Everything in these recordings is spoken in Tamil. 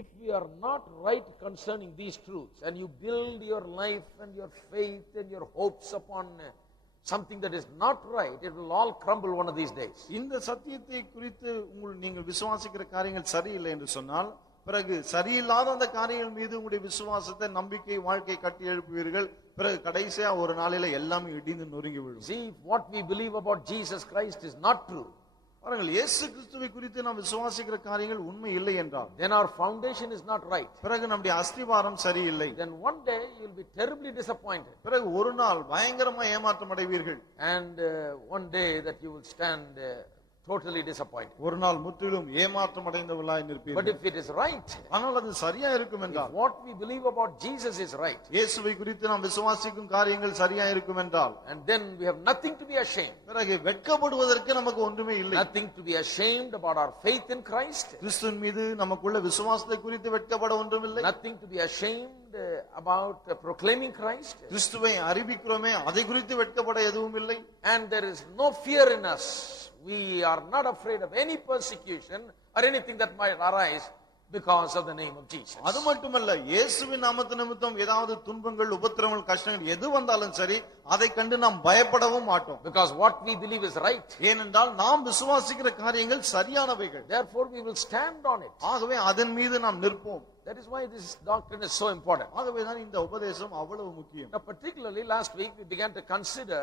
If we are not right concerning these truths, and you build your life and your faith and your hopes upon something that is not right, it will all crumble one of these days. இந்த சத்தியத்தை குறித்து நீங்கள் விசுவாசிக்கிற காரியங்கள் சரியில்லை என்று சொன்னால், பிறகு சரியில்லாத அந்த காரியங்கள் மீது உங்களுடைய விசுவாசத்தை, நம்பிக்கை, வாழ்க்கை கட்டி எழுப்புவீர்கள். பிறகு கடைசியா ஒரு நாளில எல்லாமே இடிந்து நொறுங்கி விடும். See, what we believe about Jesus Christ is not true. பாருங்கள், இயேசு கிறிஸ்துவை குறித்து நாம் விசுவாசிக்கிற காரியங்கள் உண்மை இல்லை என்றால், then our foundation is not right. பிறகு நம்முடைய அஸ்திவாரம் சரியில்லை. Then one day you will be terribly disappointed. பிறகு ஒரு நாள் பயங்கரமா ஏமாற்றம் அடைவீர்கள். And one day that you will stand totally disappointed. ஒரு நாள் முற்றிலும் ஏமாற்றம் அடைந்தவர்களாய் நிற்பீர்கள். But if it is right, ஆனால் அது சரியா இருக்கும் என்றால், what we believe about Jesus is right, இயேசுவை குறித்து நாம் விசுவாசிக்கும் காரியங்கள் சரியா இருக்கும் என்றால், and then we have nothing to be ashamed. பிறகு வெட்கப்படுவதற்கு நமக்கு ஒன்றுமே இல்லை. Nothing to be ashamed about our faith in Christ. கிறிஸ்துவின் மீது நமக்குள்ள விசுவாசத்தை குறித்து வெட்கப்பட ஒன்றுமில்லை. Nothing to be ashamed about proclaiming Christ. கிறிஸ்துவை அறிவிக்கிறோமே, அதை குறித்து வெட்கப்பட எதுவும் இல்லை. And there is no fear in us. We are not afraid of any persecution or anything that might arise because of the name of Jesus. அது மட்டுமல்ல, இயேசுவின் நாமத்து நிமித்தம் ஏதாவது துன்பங்கள், உபத்திரவங்கள், கஷ்டங்கள் எது வந்தாலும் சரி, அதை கண்டு நாம் பயப்படவும் மாட்டோம். Because what we believe is right. ஏனென்றால் நாம் விசுவாசிக்கிற காரியங்கள் சரியானவைகள். Therefore we will stand on it. ஆகவே அதன் மீது நாம் நிற்போம். That is why this doctrine is so important. ஆகவே தான் இந்த உபதேசம் அவ்வளவு முக்கியம். Now particularly last week we began to consider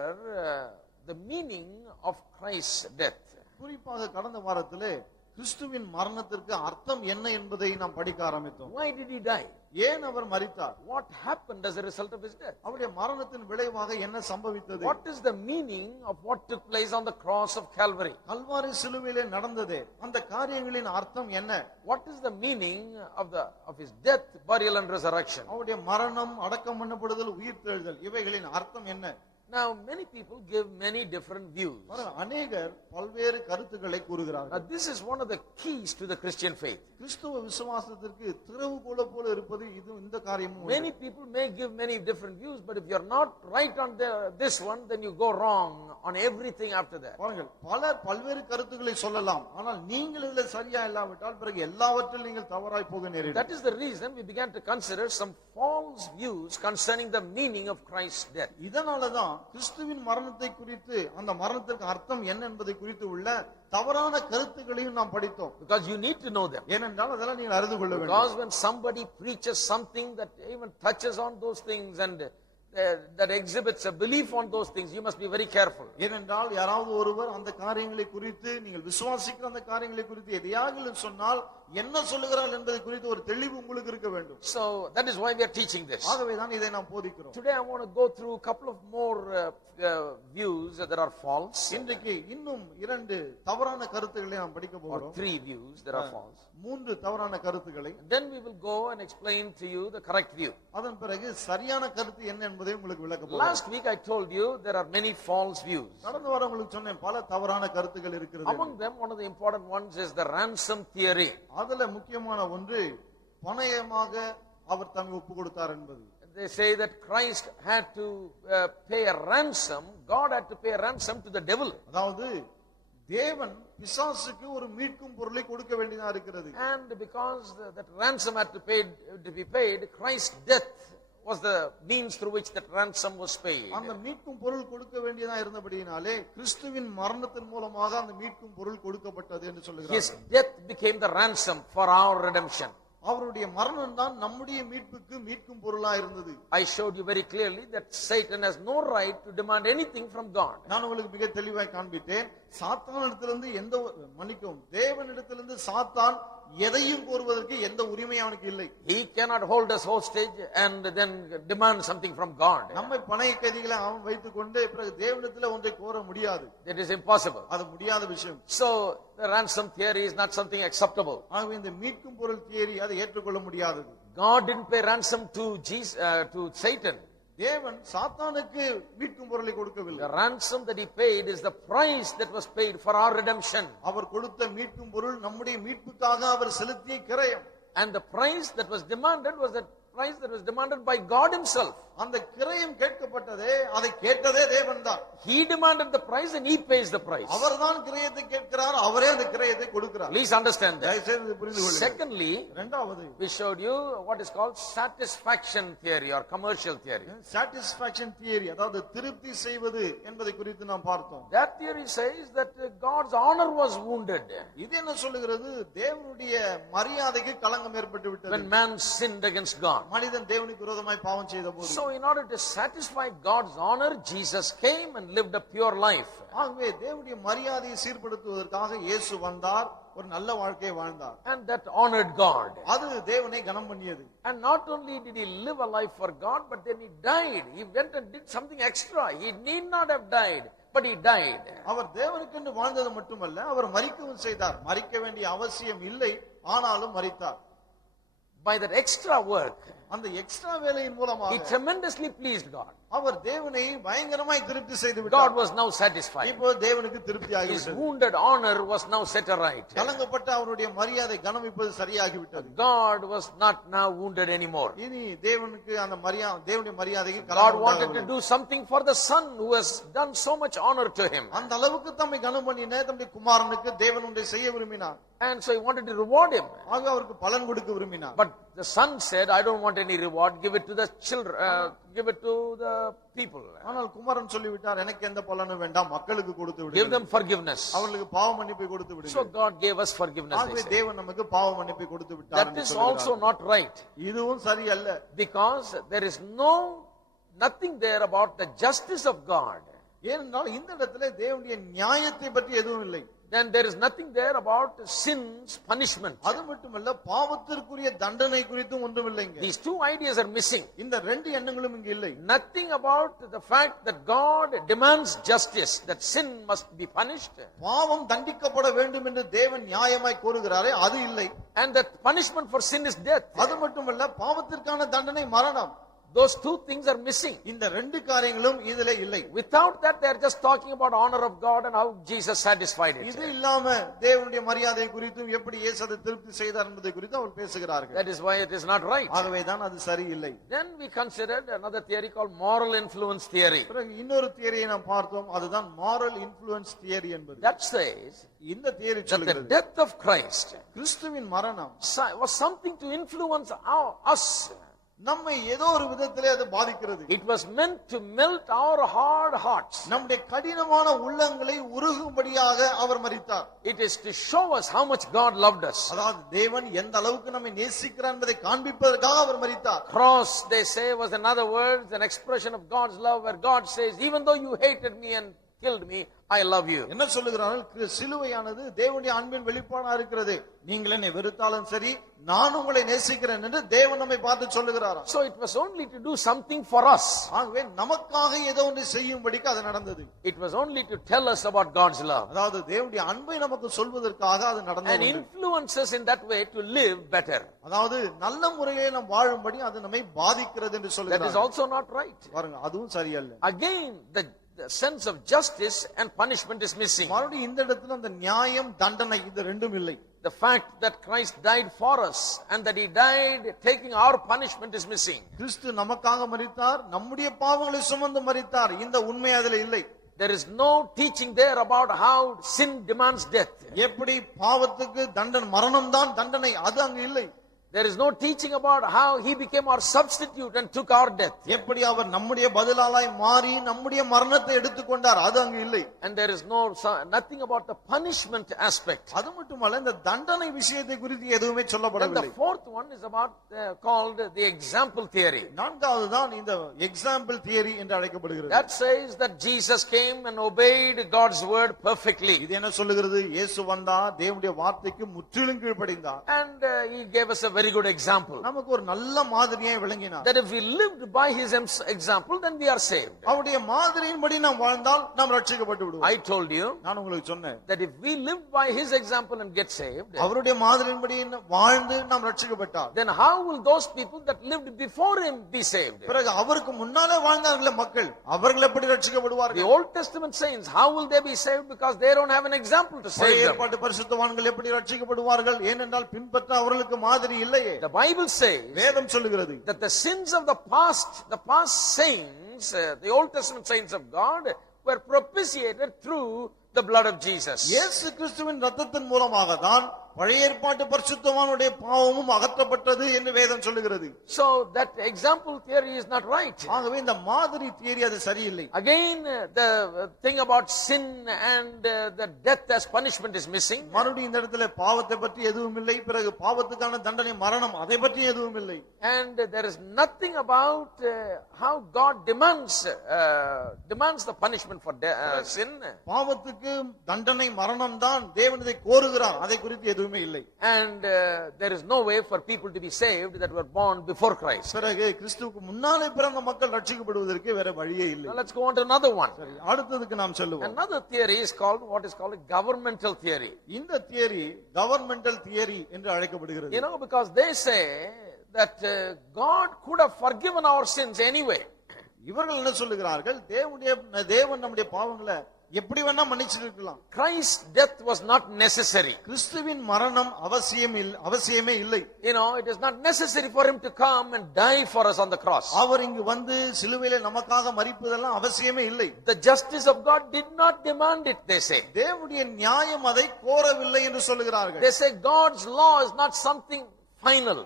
the meaning of Christ's death. குறிப்பாக கடந்த வாரத்திலே கிறிஸ்துவின் மரணத்திற்கு அர்த்தம் என்ன என்பதை நாம் படிக்க ஆரம்பித்தோம். Why did he die? ஏன் அவர் மரித்தார்? What happened as a result of his death? அவருடைய மரணத்தின் விளைவாக என்ன சம்பவித்தது? What is the meaning of what took place on the cross of Calvary? Kalvari சிலுவையிலே நடந்ததே அந்த காரியங்களின் அர்த்தம் என்ன? What is the meaning of his death, burial and resurrection? அவருடைய மரணம், அடக்கம் பண்ணப்படுதல், உயிர்த்தெழுதல், இவைகளின் அர்த்தம் என்ன? Now many people give many different views. அநேகர் பல்வேறு கருத்துக்களை கூறுகிறார்கள். Now this is one of the keys to the Christian faith. கிறிஸ்தவ விசுவாசத்திற்கு திறவுகோல் போல இருப்பது இது இந்த காரியமும். Many people may give many different views, but if you are not right on this one, then you go wrong on everything after that. பாருங்கள், பலர் பல்வேறு கருத்துக்களை சொல்லலாம், ஆனால் நீங்கள் இதுல சரியா இல்லாவிட்டால் பிறகு எல்லாவற்றிலும் நீங்கள் தவறாய் போக நேரிடும். That is the reason we began to consider some false views concerning the meaning of Christ's death. இதனாலதான் கிறிஸ்துவின் மரணத்தை குறித்து, அந்த மரணத்திற்கு அர்த்தம் என்ன என்பதை குறித்து உள்ள தவறான கருத்துக்களையும் நாம் படித்தோம். Because you need to know them. ஏனென்றால் அதெல்லாம் நீங்கள் அறிந்து கொள்ள வேண்டும். Because when somebody preaches something that even touches on those things and that exhibits a belief on those things, you must be very careful. ஏனென்றால் யாராவது ஒருவர் அந்த காரியங்களை குறித்து, நீங்கள் விசுவாசிக்கிற அந்த காரியங்களை குறித்து எதையாவது சொன்னால் என்ன சொல்லுகிறார் என்பதை குறித்து ஒரு தெளிவு உங்களுக்கு இருக்க வேண்டும். So that is why we are teaching this. ஆகவே தான் இதை நாம் போதிக்கிறோம். Today I want to go through a couple of more views that are false. இன்றைக்கு இன்னும் இரண்டு தவறான கருத்துக்களை நாம் படிக்க போகிறோம். Three views that are false. மூன்று தவறான கருத்துக்களை. Then we will go and explain to you the correct view. அதன் பிறகு சரியான கருத்து என்ன என்பதை உங்களுக்கு விளக்க போகிறோம். Last week I told you there are many false views. கடந்த வாரம் உங்களுக்கு சொன்னேன் பல தவறான கருத்துக்கள் இருக்கிறது. Among them one of the important ones is the ransom theory. அதுல முக்கியமான ஒன்று பணயமாக அவர் தம்மை ஒப்பு கொடுத்தார் என்பது. They say that Christ had to pay a ransom, God had to pay a ransom to the devil. அதாவது தேவன் பிசாசுக்கு ஒரு மீட்கும் பொருளை கொடுக்க வேண்டியதா இருக்கிறது. And because that ransom had to be paid, Christ's death was the means through which that ransom was paid. அந்த மீட்கும் பொருள் கொடுக்க வேண்டியதா இருந்தபடியினாலே கிறிஸ்துவின் மரணத்தின் மூலமாக அந்த மீட்கும் பொருள் கொடுக்கப்பட்டது என்று சொல்லுகிறார். His death became the ransom for our redemption. அவருடைய மரணம் தான் நம்முடைய மீட்புக்கு மீட்கும் பொருளா இருந்தது. I showed you very clearly that Satan has no right to demand anything from God. நான் உங்களுக்கு மிக தெளிவாய் காண்பித்தேன். சாத்தானிடத்திலிருந்து தேவனிடத்திலிருந்து சாத்தான் எதையும் கோருவதற்கு எந்த உரிமை அவனுக்கு இல்லை. He cannot hold us hostage and then demand something from God. நம்மை பணைய கைதிகளை அவன் வைத்துக் கொண்டு பிறகு தேவனிடத்தில் ஒன்றை கோர முடியாது. That is impossible. அது முடியாத விஷயம். So the ransom theory is not something acceptable. ஆகவே இந்த மீட்கும் பொருள் தியரி அதை ஏற்றுக்கொள்ள முடியாதது. God didn't pay ransom to Satan. தேவன் சாத்தானுக்கு மீட்கும் பொருளை கொடுக்கவில்லை. The ransom that he paid is the price that was paid for our redemption. அவர் கொடுத்த மீட்கும் பொருள் நம்முடைய மீட்புக்காக அவர் செலுத்திய கிரயம். And the price that was demanded was the price that was demanded by God himself. அந்த கிரயம் கேட்கப்பட்டதே, அதை கேட்டதே தேவன் தான். He demanded the price and he pays the price. அவர்தான் கிரயத்தை கேட்கிறார், அவரே அந்த கிரயத்தை கொடுக்கிறார். Please understand that. தயவுசெய்து புரிந்து கொள்ளுங்கள். Secondly, இரண்டாவது, we showed you what is called satisfaction theory or commercial theory. satisfaction theory, அதாவது திருப்தி செய்வது என்பதை குறித்து நாம் பார்த்தோம். That theory says that God's honor was wounded இது என்ன சொல்லுகிறது? தேவனுடைய மரியாதைக்கு களங்கம் ஏற்பட்டு விட்டது. when man sinned against God. மனிதன் தேவனுக்கு விரோதமாய் பாவம் செய்தபோது. So in order to satisfy God's honor, Jesus came and lived a pure life. ஆகவே தேவனுடைய மரியாதையை சீர்படுத்துவதற்காக இயேசு வந்தார், ஒரு நல்ல வாழ்க்கையை வாழ்ந்தார். And that honored God. அது தேவனை கனம் பண்ணியது. And not only did he live a life for God, but then he died. He went and did something extra. He need not have died, but he died. அவர் தேவனுக்கென்று வாழ்ந்தது மட்டுமல்ல, அவர் மரிக்கவும் செய்தார். மரிக்க வேண்டிய அவசியம் இல்லை, ஆனாலும் மரித்தார். By that extra work, அந்த எக்ஸ்ட்ரா வேலையின் மூலமாக he tremendously pleased God. அவர் தேவனை பயங்கரமாய் திருப்தி செய்து God விட்டார். was now satisfied. இப்போ தேவனுக்கு திருப்தி His ஆகிவிட்டது. wounded honor was now set aright. கலங்கப்பட்ட அவருடைய மரியாதை கனம் இப்போது சரியாகிவிட்டது. God was not now wounded anymore. இனி தேவனுக்கு அந்த மரியாதை, தேவனுடைய மரியாதைக்கு God கலங்கம் wanted to உண்டாகவில்லை. do something for the son who has done so much honor to him. அந்த அளவுக்கு தம்மை கனம் பண்ணின தம்முடைய குமாரனுக்கு தேவன் ஒன்றை செய்ய விரும்பினார். And so he wanted to reward him. ஆக அவருக்கு பலன் கொடுக்க விரும்பினார். But the son said, I don't want any reward. Give it to the children. Give it to the people. ஆனால் குமாரன் சொல்லிவிட்டார், எனக்கு எந்த பலனும் வேண்டாம், மக்களுக்கு கொடுத்து Give விடுங்கள். them forgiveness. அவர்களுக்கு பாவ மன்னிப்பை கொடுத்து So விடுங்கள். God gave us forgiveness. ஆகவே They say. தேவன் நமக்கு பாவ மன்னிப்பை கொடுத்து விட்டார் That என்று is சொல்கிறார். also not right. இதுவும் சரியல்ல. Because there is nothing there about the justice of God. ஏனென்றால் இந்த இடத்துல தேவனுடைய நியாயத்தை பற்றி எதுவும் இல்லை. Then there is nothing there about sin's punishment. அது மட்டுமல்ல, பாவத்திற்குரிய தண்டனை குறித்தும் ஒன்றும் இல்லைங்க. These two ideas are missing. இந்த ரெண்டு எண்ணங்களும் இங்கு இல்லை. Nothing about the fact that God demands justice, that sin must be punished, பாவம் தண்டிக்கப்பட வேண்டும் என்று தேவன் நியாயமாய் கூறுகிறாரே, அது இல்லை. and that punishment for sin is death. அது மட்டுமல்ல, பாவத்திற்கான தண்டனை மரணம். Those two things are missing. இந்த ரெண்டு காரியங்களும் இதிலே இல்லை. Without that, they are just talking about honor of God and how Jesus satisfied it. இது இல்லாம தேவனுடைய மரியாதை குறித்தும் எப்படி இயேசு அதை திருப்தி செய்தார் என்பதை குறித்து அவர் பேசுகிறார்கள். That is why it is not right. ஆகவே தான் அது சரியில்லை. Then we considered another theory called moral influence theory. பிறகு இன்னொரு தியரியை நாம் பார்த்தோம், அதுதான் moral influence theory என்பது. That says இந்த தியரி that the சொல்கிறது, death of Christ கிறிஸ்துவின் மரணம் was something to influence us. நம்மை ஏதோ ஒரு விதத்திலே அது பாதிக்கிறது. It was meant to melt our hard hearts. நம்முடைய கடினமான உள்ளங்களை உருகும்படியாக அவர் மரித்தார். It is to show us how much God loved us. அதாவது தேவன் எந்த அளவுக்கு நம்மை நேசிக்கிறார் என்பதை காண்பிப்பதற்காக அவர் மரித்தார். Cross, they say, was another word, an expression of God's love, where God says, even though you hated me and killed me, I love you. என்ன சொல்லுகிறார்கள்? சிலுவையானது தேவனுடைய அன்பின் வெளிப்பாடா இருக்கிறது. நீங்கள் என்னை வெறுத்தாலும் சரி, நான் உங்களை நேசிக்கிறேன் என்று தேவன் நம்மை பார்த்து சொல்லுகிறாராம். So it was only to do something for us. ஆகவே நமக்காக ஏதோ ஒன்று செய்யும்படிக்கு அது நடந்தது. It was only to tell us about God's love. அதாவது தேவனுடைய அன்பை நமக்கு சொல்வதற்காக அது And நடந்தது. influence us in that way to live better. அதாவது நல்ல முறையிலே நாம் வாழும்படி அது நம்மை பாதிக்கிறது என்று That is சொல்லுகிறார். also not right. பாருங்க, அதுவும் சரியல்ல. Again, the sense of justice and punishment is missing. மறுபடியும் இந்த இடத்துல அந்த நியாயம் தண்டனை இது ரெண்டும் இல்லை. The fact that Christ died for us and that he died taking our punishment is missing. கிறிஸ்து நமக்காக மரித்தார், நம்முடைய பாவங்களை சுமந்து மரித்தார், இந்த உண்மை அதுல இல்லை. There is no teaching there about how sin demands death. எப்படி பாவத்துக்கு மரணம் தான் தண்டனை, அது அங்கு இல்லை. There is no teaching about how he became our substitute and took our death. எப்படி அவர் நம்முடைய பதிலாளாய் மாறி நம்முடைய மரணத்தை எடுத்துக்கொண்டார், அது அங்கு இல்லை. And there is nothing about the punishment aspect. அது மட்டுமல்ல, இந்த தண்டனை விஷயத்தை குறித்து எதுவுமே Then சொல்லப்படவில்லை. the fourth one is about called the example theory. நான்காவது தான் இந்த எக்ஸாம்பிள் தியரி என்று அழைக்கப்படுகிறது. That says that Jesus came and obeyed God's word perfectly. இது என்ன சொல்லுகிறது? இயேசு வந்தார், தேவனுடைய வார்த்தைக்கு முற்றிலும் கீழ்ப்படிந்தார். And he gave us a very good example. நமக்கு ஒரு நல்ல மாதிரியாய் விளங்கினார். That if we lived by his example, then we are saved. அவருடைய மாதிரியின்படி நாம் வாழ்ந்தால் நாம் ரட்சிக்கப்பட்டு விடுவோம். I told you நான் உங்களுக்கு சொன்னேன், that if we lived by his example and get saved, அவருடைய மாதிரியின்படி வாழ்ந்து நாம் ரட்சிக்கப்பட்டால், then how will those people that lived before him be saved? பிறகு அவருக்கு முன்னாலே வாழ்ந்தார்களே மக்கள், அவர்கள் எப்படி The ரட்சிக்கப்படுவார்கள்? Old Testament saints, how will they be saved? Because they don't have an example to பழைய save them. ஏற்பாட்டு பரிசுத்தவான்கள் எப்படி ரட்சிக்கப்படுவார்கள்? ஏனென்றால் பின்பற்ற அவர்களுக்கு மாதிரி இல்லை. இல்லையே. The Bible says வேதம் சொல்லுகிறது that the sins of the past saints, the Old Testament saints of God, were propitiated through the blood of Jesus. இயேசு கிறிஸ்துவின் இரத்தத்தின் மூலமாக தான் பழைய ஏற்பாட்டு பரிசுத்தவானுடைய பாவமும் அகற்றப்பட்டது என்று வேதம் சொல்லுகிறது. So that example theory is not right. ஆகவே இந்த மாதிரி தியரி அது சரியில்லை. Again, the thing about sin and the death as punishment is missing. மறுபடியும் இந்த இடத்துல பாவத்தை பற்றி எதுவும் இல்லை, பிறகு பாவத்துக்கான தண்டனை மரணம் அதை பற்றி எதுவும் இல்லை. And there is nothing about how God demands the punishment for sin. பாவத்துக்கு தண்டனை மரணம் தான் தேவன் இதை கோருகிறார், அதை குறித்து எதுவுமே இல்லை. And there is no way for people to be saved that were born before Christ. பிறகு கிறிஸ்துவுக்கு முன்னாலே பிறந்த மக்கள் ரட்சிக்கப்படுவதற்கு வேற வழியே இல்லை. Now let's go on to another one. சரி, அடுத்ததுக்கு நாம் செல்லுவோம். Another theory is called what is called a governmental theory. இந்த தியரி கவர்மெண்டல் தியரி என்று அழைக்கப்படுகிறது. You know, because they say that God could have forgiven our sins anyway. இவர்கள் என்ன சொல்லுகிறார்கள், தேவன் நம்முடைய பாவங்களை எப்படி வேணா மன்னிச்சிருக்கலாம். Christ's death was not necessary. கிறிஸ்துவின் மரணம் அவசியமே இல்லை. You know, it is not necessary for him to come and die for us on the cross. அவர் இங்கு வந்து சிலுவையிலே நமக்காக மரிப்பதெல்லாம் அவசியமே இல்லை. The justice of God did not demand it, they say. தேவனுடைய நியாயம் அதை கோரவில்லை என்று சொல்லுகிறார்கள். They say God's law is not something final.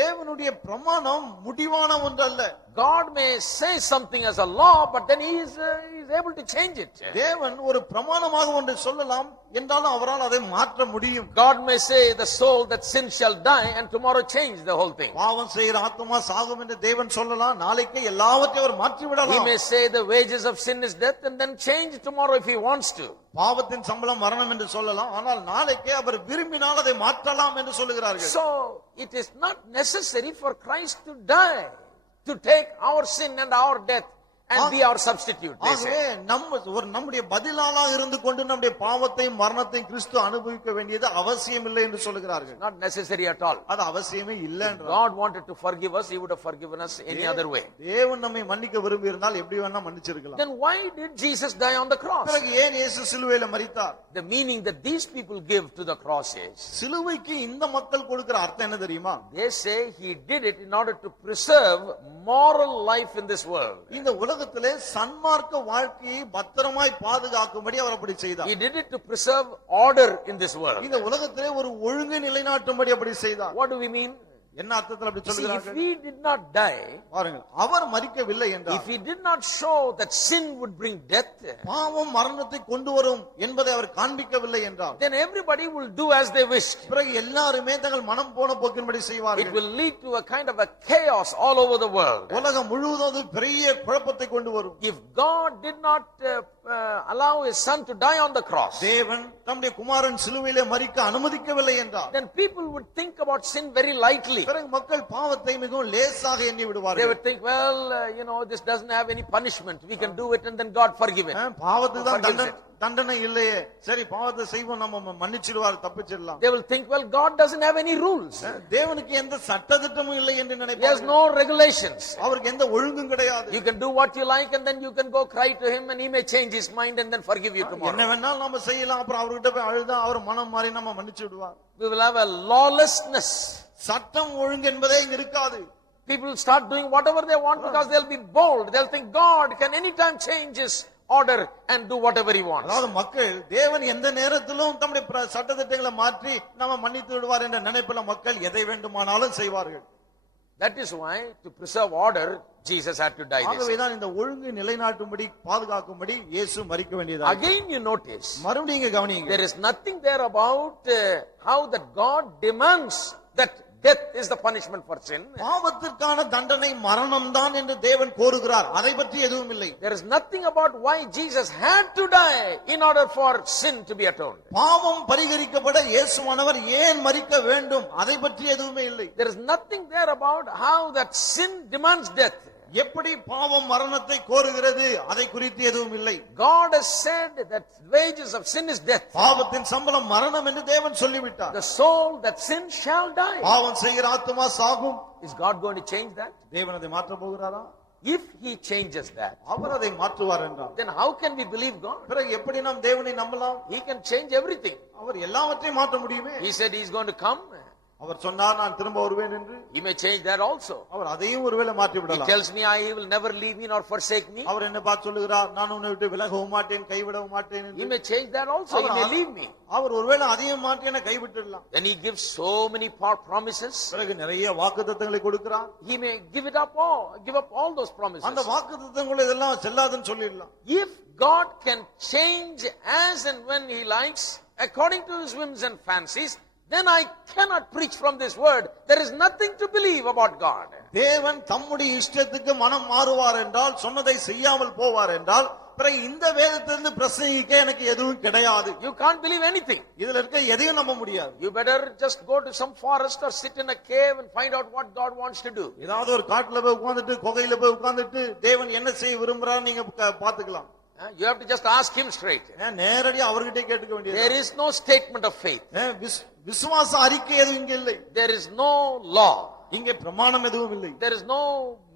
தேவனுடைய பிரமாணம் முடிவான ஒன்று அல்ல. God may say something as a law, but then he is able to change it. தேவன் ஒரு பிரமாணமாக ஒன்று சொல்லலாம், என்றாலும் அவரால் அதை மாற்ற முடியும். God may say the soul that sins shall die and tomorrow change the whole thing. பாவம் செய்கிற ஆத்துமா சாகும் என்று தேவன் சொல்லலாம், நாளைக்கே எல்லாவற்றையும் அவர் மாற்றி He விடலாம். may say the wages of sin is death and then change tomorrow if he wants to. பாவத்தின் சம்பளம் மரணம் என்று சொல்லலாம், ஆனால் நாளைக்கே அவர் விரும்பினால் அதை மாற்றலாம் என்று சொல்லுகிறார்கள். So it is not necessary for Christ to die to take our sin and our death and be our substitute, they say. ஆகவே நம்முடைய பதிலாளாக இருந்து கொண்டு நம்முடைய பாவத்தையும் மரணத்தையும் கிறிஸ்து அனுபவிக்க வேண்டியது அவசியம் இல்லை என்று சொல்லுகிறார்கள். Not necessary at all. அது அவசியமே இல்லை என்றார். God wanted to forgive us, he would have forgiven us any other way. தேவன் நம்மை மன்னிக்க விரும்பி இருந்தால் எப்படி வேணா மன்னிச்சிருக்கலாம். Then why did Jesus die on the cross? பிறகு ஏன் இயேசு சிலுவையில மரித்தார்? The meaning that these people give to the cross is, சிலுவைக்கு இந்த மக்கள் கொடுக்கிற அர்த்தம் என்ன தெரியுமா? they say he did it in order to preserve moral life in this world. இந்த உலகத்திலே சன்மார்க்க வாழ்க்கையை பத்திரமாய் பாதுகாக்கும்படி அவர் அப்படி செய்தார். He did it to preserve order in this world. இந்த உலகத்திலே ஒரு ஒழுங்கை நிலைநாட்டும்படி அப்படி செய்தார். What do we mean? என்ன அர்த்தத்தில் அப்படி See, if சொல்கிறார்கள்? he did not die, பாருங்கள், அவர் மரிக்கவில்லை என்றார். if he did not show that sin would bring death, பாவம் மரணத்தை கொண்டு வரும் என்பதை அவர் காண்பிக்கவில்லை என்றார். then everybody will do as they wish. பிறகு எல்லாருமே தங்கள் மனம் போன போக்கின்படி It செய்வார்கள். will lead to a kind of a chaos all over the world. உலகம் முழுவதும் அது பெரிய குழப்பத்தை கொண்டு வரும். If God did not allow his son to die on the cross, தேவன் தம்முடைய குமாரன் சிலுவையிலே மரிக்க அனுமதிக்கவில்லை என்றார். then people would think about sin very lightly. பிறகு மக்கள் பாவத்தை மிகவும் லேசாக எண்ணி They விடுவார்கள். would think, well, this doesn't have any punishment. We can do it and then God forgive it. பாவத்துக்கு தான் Forgives it. தண்டனை இல்லையே, சரி பாவத்தை செய்வோம், நம்ம மன்னிச்சிடுவார், தப்பிச்சிடலாம். They will think, well, God doesn't have any rules. தேவனுக்கு எந்த சட்டதிட்டமும் இல்லை என்று He has நினைப்பார்கள். no regulations. அவருக்கு எந்த ஒழுங்கும் கிடையாது. You can do what you like and then you can go cry to him and he may change his mind and then forgive you என்ன tomorrow. வேணாலும் நம்ம செய்யலாம், அப்புறம் அவர்கிட்ட போய் அழுதா அவர் மனம் மாறி நம்ம மன்னிச்சு விடுவார். We will have a lawlessness. சட்டம் ஒழுங்கு என்பதே இங்க இருக்காது. People will start doing whatever they want because they'll be bold. They'll think God can anytime change his order and do whatever he wants. அதாவது மக்கள் தேவன் எந்த நேரத்திலும் தம்முடைய சட்டதிட்டங்களை மாற்றி நம்ம மன்னித்து விடுவார் என்ற நினைப்புல மக்கள் எதை வேண்டுமானாலும் செய்வார்கள். That is why to preserve order Jesus had to die. ஆகவேதான் இந்த ஒழுங்கு நிலைநாட்டும்படி பாதுகாக்கும்படி இயேசு மரிக்க வேண்டியது. Again you notice மறுபடியும் இங்க கவனிங்க. there is nothing there about how that God demands that death is the punishment for sin. பாவத்திற்கான தண்டனை மரணம் தான் என்று தேவன் கோருகிறார், அதை பற்றி எதுவும் இல்லை. There is nothing about why Jesus had to die in order for sin to be atoned. பாவம் பரிகரிக்கப்பட இயேசுவானவர் ஏன் மரிக்க வேண்டும், அதை பற்றி எதுவுமே இல்லை. There is nothing there about how that sin demands death. எப்படி பாவம் மரணத்தை கோருகிறது, அதை குறித்து எதுவும் இல்லை. God has said that wages of sin is death. பாவத்தின் சம்பளம் மரணம் என்று தேவன் சொல்லிவிட்டார். The soul that sins shall die. பாவம் செய்கிற ஆத்துமா சாகும். Is God going to change that? தேவன் அதை மாற்ற போகிறாரா? If he changes that, அவர் அதை மாற்றுவார் என்றார். then how can we believe God? பிறகு எப்படி நாம் தேவனை நம்பலாம்? He can change everything. அவர் எல்லாவற்றையும் மாற்ற முடியுமே. He said he is going to come அவர் சொன்னார் நான் திரும்ப வருவேன் என்று. He may change that also. அவர் அதையும் ஒருவேளை மாற்றி He விடலாம். tells me I will never leave me nor forsake me. அவர் என்ன பார்த்து சொல்லுகிறார், நான் உன்னை விட்டு விலகவும் மாட்டேன் கைவிடவும் மாட்டேன் He என்று. may change that also. He may leave me. அவர் ஒருவேளை அதையும் மாற்றி என்ன கைவிட்டுடலாம். Then he gives so many promises. பிறகு நிறைய வாக்குத்தத்தங்களை கொடுக்கிறார். He may give up all those promises. அந்த வாக்குத்தத்தங்கள் இதெல்லாம் செல்லாதுன்னு சொல்லிடலாம். If God can change as and when he likes, according to his whims and fancies, then I cannot preach from this word. There is nothing to believe about God. தேவன் தம்முடைய இஷ்டத்துக்கு மனம் மாறுவார் என்றால், சொன்னதை செய்யாமல் போவார் என்றால், பிறகு இந்த வேதத்திலிருந்து பிரசங்கிக்க எனக்கு எதுவும் கிடையாது. You can't believe anything. இதுல இருக்க எதையும் நம்ப முடியாது. You better just go to some forest or sit in a cave and find out what God wants to do. ஏதாவது ஒரு காட்டுல போய் உட்கார்ந்துட்டு குகையில போய் உட்கார்ந்துட்டு தேவன் என்ன செய்ய விரும்புறார் நீங்க பாத்துக்கலாம். You have to just ask him straight. நேரடியா அவர்கிட்ட கேட்டுக்க வேண்டியது. There is no statement of faith. விசுவாச அறிக்கை எதுவும் இங்க இல்லை. There is no law. இங்க பிரமாணம் எதுவும் இல்லை. There is no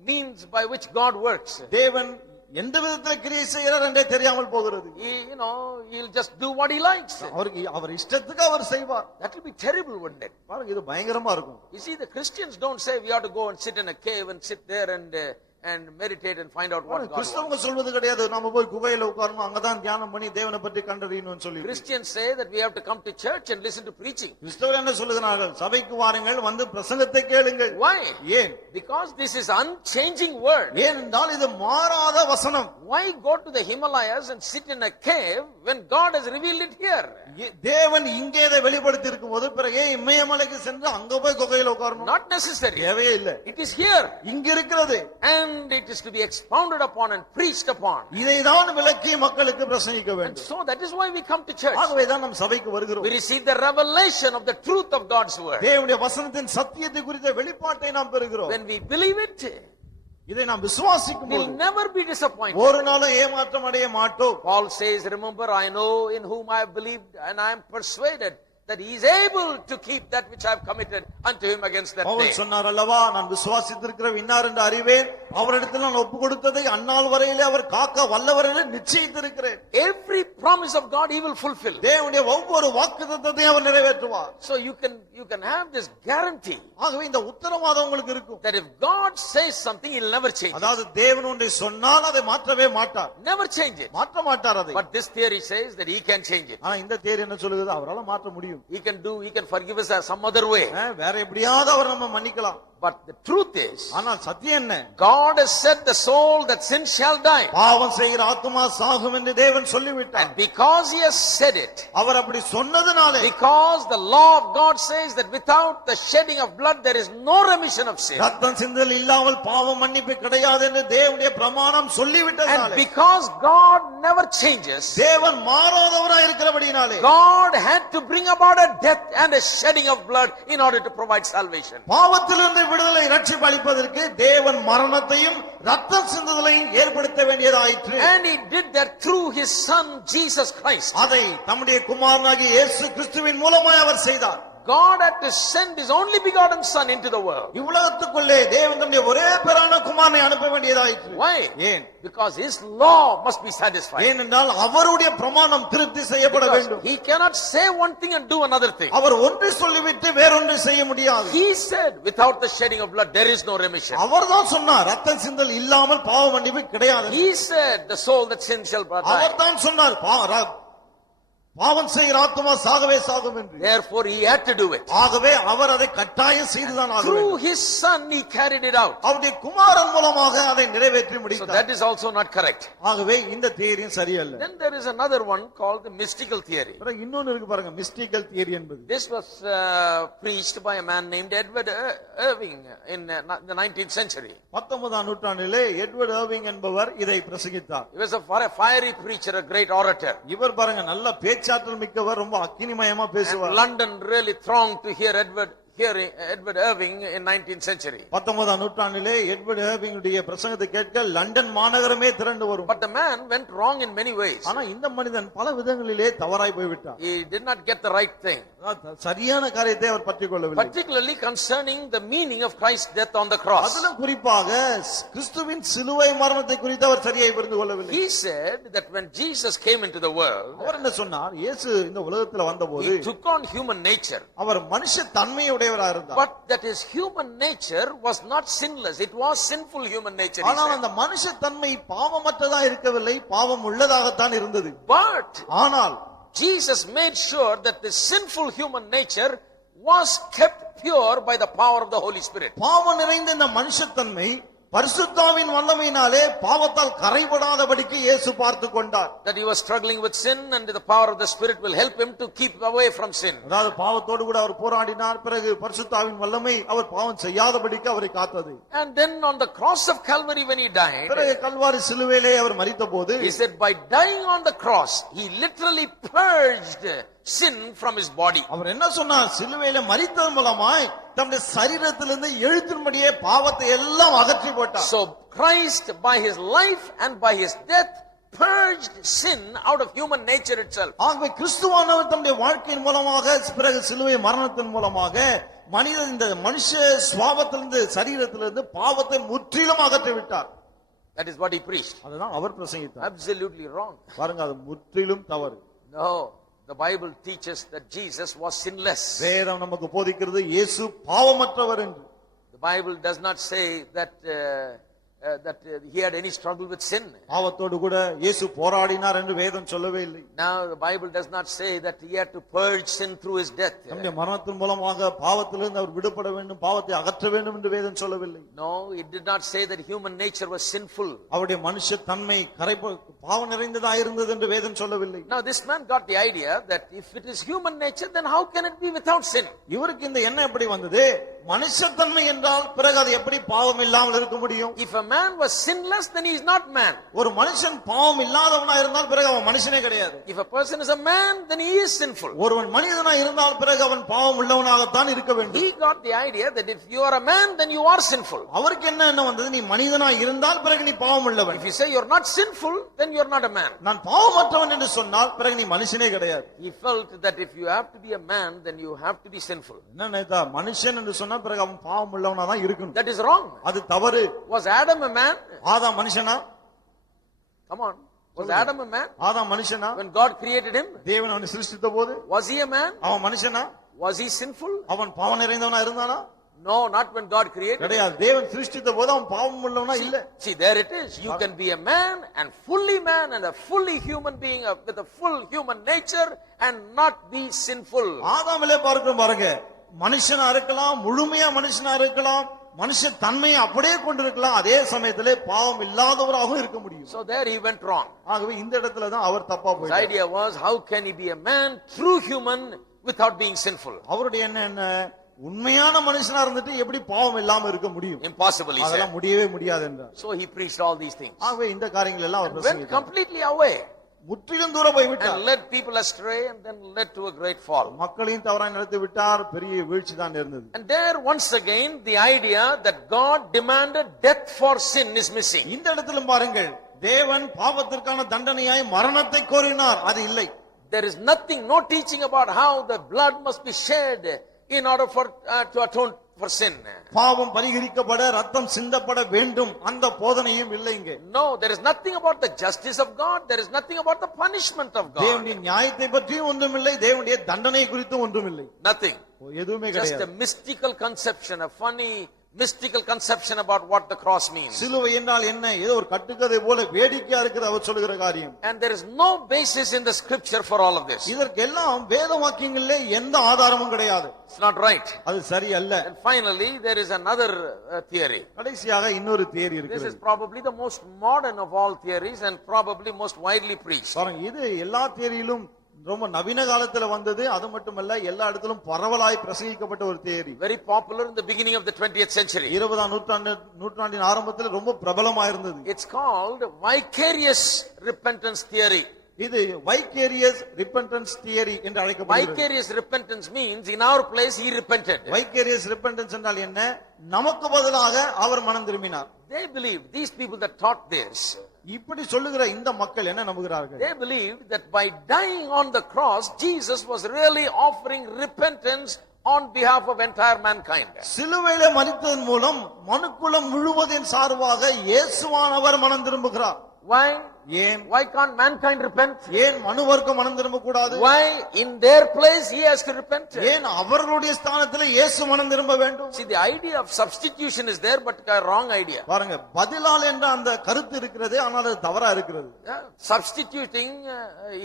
means by which God works. தேவன் எந்த விதத்துல கிரியை செய்யறார் என்றே தெரியாமல் போகிறது. He'll just do what he likes. அவருக்கு அவர் இஷ்டத்துக்கு அவர் செய்வார். That will be terrible, wouldn't it? பாருங்க இது பயங்கரமா இருக்கும். You see, the Christians don't say we have to go and sit in a cave and sit there and meditate and find out what God wants. கிறிஸ்தவங்க சொல்வது கிடையாது நாம போய் குகையில உட்காரணும் அங்கதான் தியானம் பண்ணி தேவனை பற்றி கண்டறியணும்னு சொல்லி. Christians say that we have to come to church and listen to preaching. கிறிஸ்தவர்கள் என்ன சொல்லுகிறார்கள், சபைக்கு வாருங்கள் வந்து பிரசங்கத்தை கேளுங்கள். Why? ஏன்? Because this is unchanging word. ஏனென்றால் இது மாறாத வசனம். Why go to the Himalayas and sit in a cave when God has revealed it here? தேவன் இங்கே இதை வெளிப்படுத்தி இருக்கும்போது பிறகு இமயமலைக்கு சென்று அங்க போய் குகையில உட்காரணும்? Not necessary. தேவையே இல்லை. It is here. இங்க இருக்கிறது. And it is to be expounded upon and preached upon. இதைதான் விளக்கி மக்களுக்கு பிரசங்கிக்க வேண்டும். So that is why we come to church. ஆகவே தான் நாம் சபைக்கு வருகிறோம். We receive the revelation of the truth of God's word. தேவனுடைய வசனத்தின் சத்தியத்தை குறித்த வெளிப்பாட்டை நாம் பெறுகிறோம். When we believe it, இதை நாம் விசுவாசிக்கும் we'll போது never be disappointed. ஒரு நாளும் ஏமாற்றம் அடைய மாட்டோம். Paul says, remember, I know in whom I have believed and I am persuaded that he is able to keep that which I have committed unto him against that day. Pavul சொன்னார் அல்லவா, நான் விசுவாசித்திருக்கிற இன்னார் என்று அறிவேன், அவரிடத்தில் நான் ஒப்பு கொடுத்ததை அந்நாள் வரையிலே அவர் காக்க வல்லவர் என்று நிச்சயித்திருக்கிறேன். Every promise of God he will fulfill. தேவனுடைய ஒவ்வொரு வாக்குத்தத்தத்தையும் அவர் நிறைவேற்றுவார். So you can have this guarantee. ஆகவே இந்த உத்தரவாதம் உங்களுக்கு இருக்கும். That if God says something, he'll never change it. அதாவது தேவன் ஒன்றை சொன்னால் அதை மாற்றவே மாட்டார். Never change it. மாற்ற மாட்டார் அதை. But this theory says that he can change it. ஆனா இந்த தேரி என்ன சொல்லுது, அவரால மாற்ற முடியும். He can forgive us some other way. வேற எப்படியாவது அவர் நம்ம மன்னிக்கலாம். But the truth is, ஆனால் சத்தியம் என்ன? God has said the soul that sin shall die. பாவம் செய்கிற ஆத்துமா சாகும் என்று தேவன் சொல்லிவிட்டார். And because he has said it, அவர் அப்படி சொன்னதனாலே, because the law of God says that without the shedding of blood there is no remission of sin. ரத்தம் சிந்தல் இல்லாமல் பாவம் மன்னிப்பு கிடையாது என்று தேவனுடைய பிரமாணம் சொல்லிவிட்டதனாலே, And because God never changes, தேவன் மாறாதவராய் இருக்கிறபடியாலே, God had to bring about a death and a shedding of blood in order to provide salvation. பாவத்திலிருந்து விடுதலை ரட்சிப்பு அளிப்பதற்கு தேவன் மரணத்தையும் ரத்தம் சிந்துதலையும் ஏற்படுத்த வேண்டியதாயிற்று. And he did that through his son Jesus Christ. அதை தம்முடைய குமாரனாகிய இயேசு கிறிஸ்துவின் மூலமாய் அவர் செய்தார். God had to send his only begotten son into the world. இவ்வுலகத்துக்குள்ளே தேவன் தம்முடைய ஒரே பேரான குமாரனை அனுப்ப வேண்டியதாயிற்று. Why? ஏன்? Because his law must be satisfied. ஏனென்றால் அவருடைய பிரமாணம் திருப்தி செய்யப்பட வேண்டும். He cannot say one thing and do another thing. அவர் ஒன்றை சொல்லிவிட்டு வேறொன்றை செய்ய முடியாது. He said without the shedding of blood there is no remission. அவர்தான் சொன்னார் ரத்தம் சிந்தல் இல்லாமல் பாவ மன்னிப்பு கிடையாது. He said the soul that sins shall die. அவர்தான் சொன்னார் பாவம் செய்கிற ஆத்துமா சாகவே சாகும் என்று. Therefore he had to do it. ஆகவே அவர் அதை கட்டாயம் செய்துதான் ஆக வேண்டும். Through his son he carried it out. அவருடைய குமாரன் மூலமாக அதை நிறைவேற்றி So முடித்தார். that is also not correct. ஆகவே இந்த தியரியும் சரியல்ல. Then there is another one called the mystical theory. பிறகு இன்னொன்னு இருக்கு பாருங்க, மிஸ்டிக்கல் தியரி என்பது. This was preached by a man named Edward Irving in the 19th century. 19ஆம் நூற்றாண்டிலே எட்வர்ட் எர்விங் என்பவர் இதை பிரசங்கித்தார். He was a fiery preacher, a great orator. இவர் பாருங்க நல்ல பேச்சாற்றல் மிக்கவர், ரொம்ப அக்கினிமயமா And பேசுவார். London really thronged to hear Edward Irving in 19th century. 19ஆம் நூற்றாண்டிலே எட்வர்ட் எர்விங்குடைய பிரசங்கத்தை கேட்க லண்டன் மாநகரமே திரண்டு வரும். But the man went wrong in many ways. ஆனா இந்த மனிதன் பல விதங்களிலே தவறாய் போய்விட்டார். He did not get the right thing. சரியான காரியத்தை அவர் பற்றிக் கொள்ளவில்லை. Particularly concerning the meaning of Christ's death on the cross. அதிலும் குறிப்பாக கிறிஸ்துவின் சிலுவை மரணத்தை குறித்து அவர் சரியாய் புரிந்து கொள்ளவில்லை. He said that when Jesus came into the world, அவர் என்ன சொன்னார், இயேசு இந்த உலகத்துல வந்தபோது he took on human nature. அவர் மனுஷ தன்மையுடைய உடையவராக இருந்தார். But that his human nature was not sinless. It was sinful human nature. he ஆனால் said. அந்த மனுஷ தன்மை பாவமற்றதா இருக்கவில்லை, பாவம் உள்ளதாகத்தான் இருந்தது. But ஆனால் Jesus made sure that the sinful human nature was kept pure by the power of the Holy Spirit. பாவம் நிறைந்த இந்த மனுஷத்தன்மை பரிசுத்தாவின் வல்லமையினாலே பாவத்தால் கரைபடாதபடிக்கு இயேசு பார்த்து கொண்டார். That he was struggling with sin and the power of the Spirit will help him to keep away from sin. அதாவது பாவத்தோடு கூட அவர் போராடினார். பிறகு பரிசுத்தாவின் வல்லமை அவர் பாவம் செய்யாதபடிக்கு அவரை காத்தது. And then on the cross of Calvary when he died, பிறகு கல்வாரி சிலுவையிலே அவர் மரித்தபோது he said by dying on the cross, he literally purged sin from his body. அவர் என்ன சொன்னார்? சிலுவையிலே மரித்ததன் மூலமாய் தம்முடைய சரீரத்திலிருந்து எழுத்தின்படியே பாவத்தை எல்லாம் அகற்றி போட்டார். So Christ by his life and by his death purged sin out of human nature itself. ஆகவே கிறிஸ்துவானவர் தம்முடைய வாழ்க்கையின் மூலமாக பிறகு சிலுவை மரணத்தின் மூலமாக மனிதன் இந்த மனுஷ சுபாவத்திலிருந்து சரீரத்திலிருந்து பாவத்தை முற்றிலும் அகற்றி விட்டார். That is what he preached. அதுதான் அவர் பிரசங்கித்தார். Absolutely wrong. பாருங்க, அது முற்றிலும் தவறு. No, the Bible teaches that Jesus was sinless. வேதம் நமக்கு போதிக்கிறது இயேசு பாவமற்றவர் என்று. The Bible does not say that he had any struggle with sin. பாவத்தோடு கூட இயேசு போராடினார் என்று வேதம் சொல்லவே இல்லை. Now the Bible does not say that he had to purge sin through his death. நம்முடைய மரணத்தின் மூலமாக பாவத்திலிருந்து அவர் விடுபட வேண்டும், பாவத்தை அகற்ற வேண்டும் என்று வேதம் சொல்லவில்லை. No, it did not say that human nature was sinful. அவருடைய மனுஷ தன்மை பாவம் நிறைந்ததா இருந்தது என்று வேதம் சொல்லவில்லை. Now this man got the idea that if it is human nature, then how can it be without sin? இவருக்கு இந்த எண்ணம் எப்படி வந்தது? மனுஷத்தன்மை என்றால் பிறகு அது எப்படி பாவம் இல்லாமல் இருக்க முடியும்? If a man was sinless, then he is not man. ஒரு மனுஷன் பாவம் இல்லாதவனா இருந்தால் பிறகு அவன் மனுஷனே கிடையாது. If a person is a man, then he is sinful. ஒருவன் மனிதனா இருந்தால் பிறகு அவன் பாவம் உள்ளவனாகத்தான் இருக்க வேண்டும். He got the idea that if you are a man, then you are sinful. அவருக்கு என்ன வந்தது? நீ மனிதனா இருந்தால் பிறகு நீ பாவம் உள்ளவன். If you say you are not sinful, then you are not a man. நான் பாவமற்றவன் என்று சொன்னால் பிறகு நீ மனுஷனே கிடையாது. He felt that if you have to be a man, then you have to be sinful. என்ன நினைத்தா? மனுஷன் என்று சொன்னா பிறகு அவன் பாவம் உள்ளவனா தான் இருக்கணும். That is wrong. அது தவறு. Was Adam a man? ஆதாம் மனுஷனா? Come on. Was Adam a man? ஆதாம் மனுஷனா? When God created him, தேவன் அவனை சிருஷ்டித்த போது was he a man? அவன் மனுஷனா? Was he sinful? அவன் பாவம் நிறைந்தவனா இருந்தானா? No, not when God created him. கிடையாது. தேவன் சிருஷ்டித்த போது அவன் பாவம் உள்ளவனா இல்ல. See, there it is. You can be a man and a fully human being with a full human nature and not be sinful. ஆதாமிலே பார்க்கிறோம் பாருங்க, மனுஷனா இருக்கலாம், முழுமையா மனுஷனா இருக்கலாம், மனுஷ தன்மையை அப்படியே கொண்டிருக்கலாம், அதே சமயத்திலே பாவம் இல்லாதவராகவும் இருக்க முடியும். So there he went wrong. ஆகவே இந்த இடத்துல தான் அவர் தப்பா His போயிட்டார். idea was, how can he be a man, true human, without being sinful? அவருடைய என்ன உண்மையான மனுஷனா இருந்துட்டு எப்படி பாவம் இல்லாம இருக்க முடியும்? Impossible, he said. அதெல்லாம் முடியவே முடியாது என்றார். So he preached all these things. ஆகவே இந்த காரியங்கள் எல்லாம் அவர் Went பிரசங்கித்தார். completely away முற்றிலும் தூரம் போய் விட்டார். and led people astray and then led to a great fall. மக்களையும் தவறாய் நடத்தி விட்டார். பெரிய வீழ்ச்சி தான் இருந்தது. And there once again the idea that God demanded death for sin is missing. இந்த இடத்திலும் பாருங்கள், தேவன் பாவத்திற்கான தண்டனையாய் மரணத்தை கோரினார், அது இல்லை. There is nothing, no teaching about how the blood must be shed in order for to atone for sin. பாவம் பரிகரிக்கப்பட ரத்தம் சிந்தப்பட வேண்டும், அந்த போதனையும் இல்லைங்க. No, there is nothing about the justice of God. There is nothing about the punishment of God. தேவனுடைய நியாயத்தை பற்றியும் ஒன்றுமில்லை, தேவனுடைய தண்டனை குறித்தும் ஒன்றுமில்லை. Nothing. எதுவுமே Just a கிடையாது. mystical conception, a funny mystical conception about what the cross means. சிலுவை என்றால் என்ன? ஏதோ ஒரு கட்டுக்கதை போல வேடிக்கையா இருக்கிற அவர் சொல்லுகிற காரியம். And there is no basis in the scripture for all of this. இதற்கெல்லாம் வேத வாக்கியங்களிலே எந்த ஆதாரமும் கிடையாது. It's not right. அது சரி அல்ல. And finally there is another theory. கடைசியாக இன்னொரு தியரி This இருக்கிறது. is probably the most modern of all theories and probably most widely preached. பாருங்க, இது எல்லா தியரியிலும் ரொம்ப நவீன காலத்துல வந்தது. அது மட்டுமல்ல, எல்லா இடத்திலும் பரவலாய் பிரசங்கிக்கப்பட்ட ஒரு theory. Very popular in the beginning of the 20th century. 20ஆம் நூற்றாண்டின் ஆரம்பத்தில் ரொம்ப பிரபலமா இருந்தது. It's called vicarious repentance theory. இது வைக்கேரியஸ் ரிப்பெண்டன்ஸ் தியரி என்று அழைக்கப்படுகிறது. Vicarious repentance means in our place he repented. Vicarious repentance என்றால் என்ன? நமக்கு பதிலாக அவர் மனம் திரும்பினார். They believed, these people that taught this, இப்படி சொல்லுகிற இந்த மக்கள் என்ன நம்புகிறார்கள்? they believed that by dying on the cross Jesus was really offering repentance on behalf of entire mankind. சிலுவையிலே மரித்ததன் மூலம் மனுக்குலம் முழுவதின் சார்பாக இயேசுவானவர் மனம் திரும்புகிறார். Why? ஏன் Why can't mankind repent? ஏன் மனுவர்க்கம் மனம் திரும்ப கூடாது? Why in their place he has to repent? ஏன் அவர்களுடைய ஸ்தானத்துல இயேசு மனம் திரும்ப வேண்டும்? See, the idea of substitution is there, but a wrong idea. பாருங்க, பதிலால் என்ற அந்த கருத்து இருக்கிறது, ஆனால் அது தவறா இருக்கிறது. Substituting,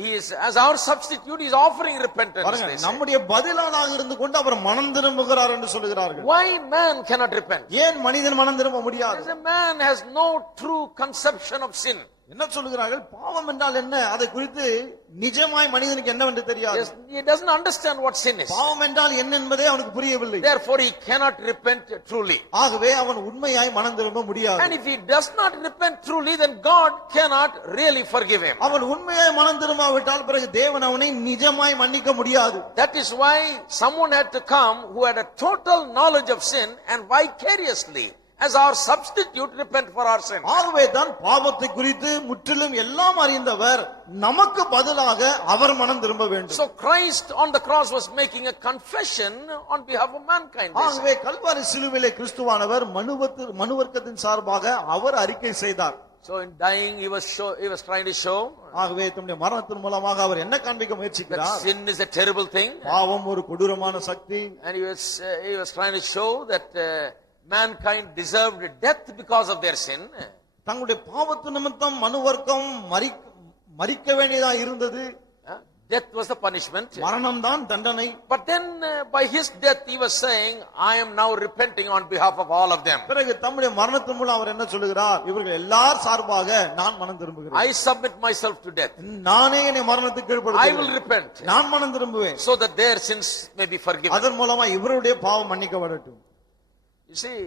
he is as our substitute, he is offering repentance. பாருங்க, they say. நம்முடைய பதிலாளாக இருந்து கொண்டு அவர் மனம் திரும்புகிறார் என்று சொல்லுகிறார்கள். Why man cannot repent? ஏன் மனிதன் மனம் திரும்ப முடியாது? As a man has no true conception of sin. என்ன சொல்லுகிறார்கள்? பாவம் என்றால் என்ன, அதை குறித்து நிஜமாய் மனிதனுக்கு என்னவென்று தெரியாது. Yes, he doesn't understand what sin is. பாவம் என்றால் என்ன என்பதே அவனுக்கு புரியவில்லை. Therefore he cannot repent truly. ஆகவே அவன் உண்மையாய் மனம் திரும்ப முடியாது. And if he does not repent truly, then God cannot really forgive him. அவன் உண்மையாய் மனம் திரும்பாவிட்டால் பிறகு தேவன் அவனை நிஜமாய் மன்னிக்க முடியாது. That is why someone had to come who had a total knowledge of sin and vicariously as our substitute repent for our sin. ஆகவே தான் பாவத்தை குறித்து முற்றிலும் எல்லாம் அறிந்தவர் நமக்கு பதிலாக அவர் மனம் திரும்ப வேண்டும். So Christ on the cross was making a confession on behalf of mankind. ஆகவே கல்வாரி சிலுவையிலே கிறிஸ்துவானவர் மனுவர்க்கத்தின் சார்பாக அவர் அறிக்கை செய்தார். So in dying he was trying to show ஆகவே தம்முடைய மரணத்தின் மூலமாக அவர் என்ன காண்பிக்க that முயற்சிக்கிறார்? sin is a terrible thing. பாவம் ஒரு கொடூரமான சக்தி. And he was trying to show that mankind deserved death because of their sin. தங்களுடைய பாவத்து நிமித்தம் மனுவர்க்கம் மரிக்க வேண்டியதா இருந்தது. Death was the punishment. மரணம் தான் தண்டனை. But then by his death he was saying, I am now repenting on behalf of all of them. பிறகு தம்முடைய மரணத்தின் மூலம் அவர் என்ன சொல்லுகிறார்? இவர்கள் எல்லார் சார்பாக நான் மனம் திரும்புகிறேன். I submit myself to death. நானே என்னை மரணத்துக்கு I கீழ்ப்படுத்துகிறேன். will repent நான் மனம் திரும்புவேன். so that their sins may be forgiven. அதன் மூலமா இவருடைய பாவம் மன்னிக்கப்படட்டும். You see,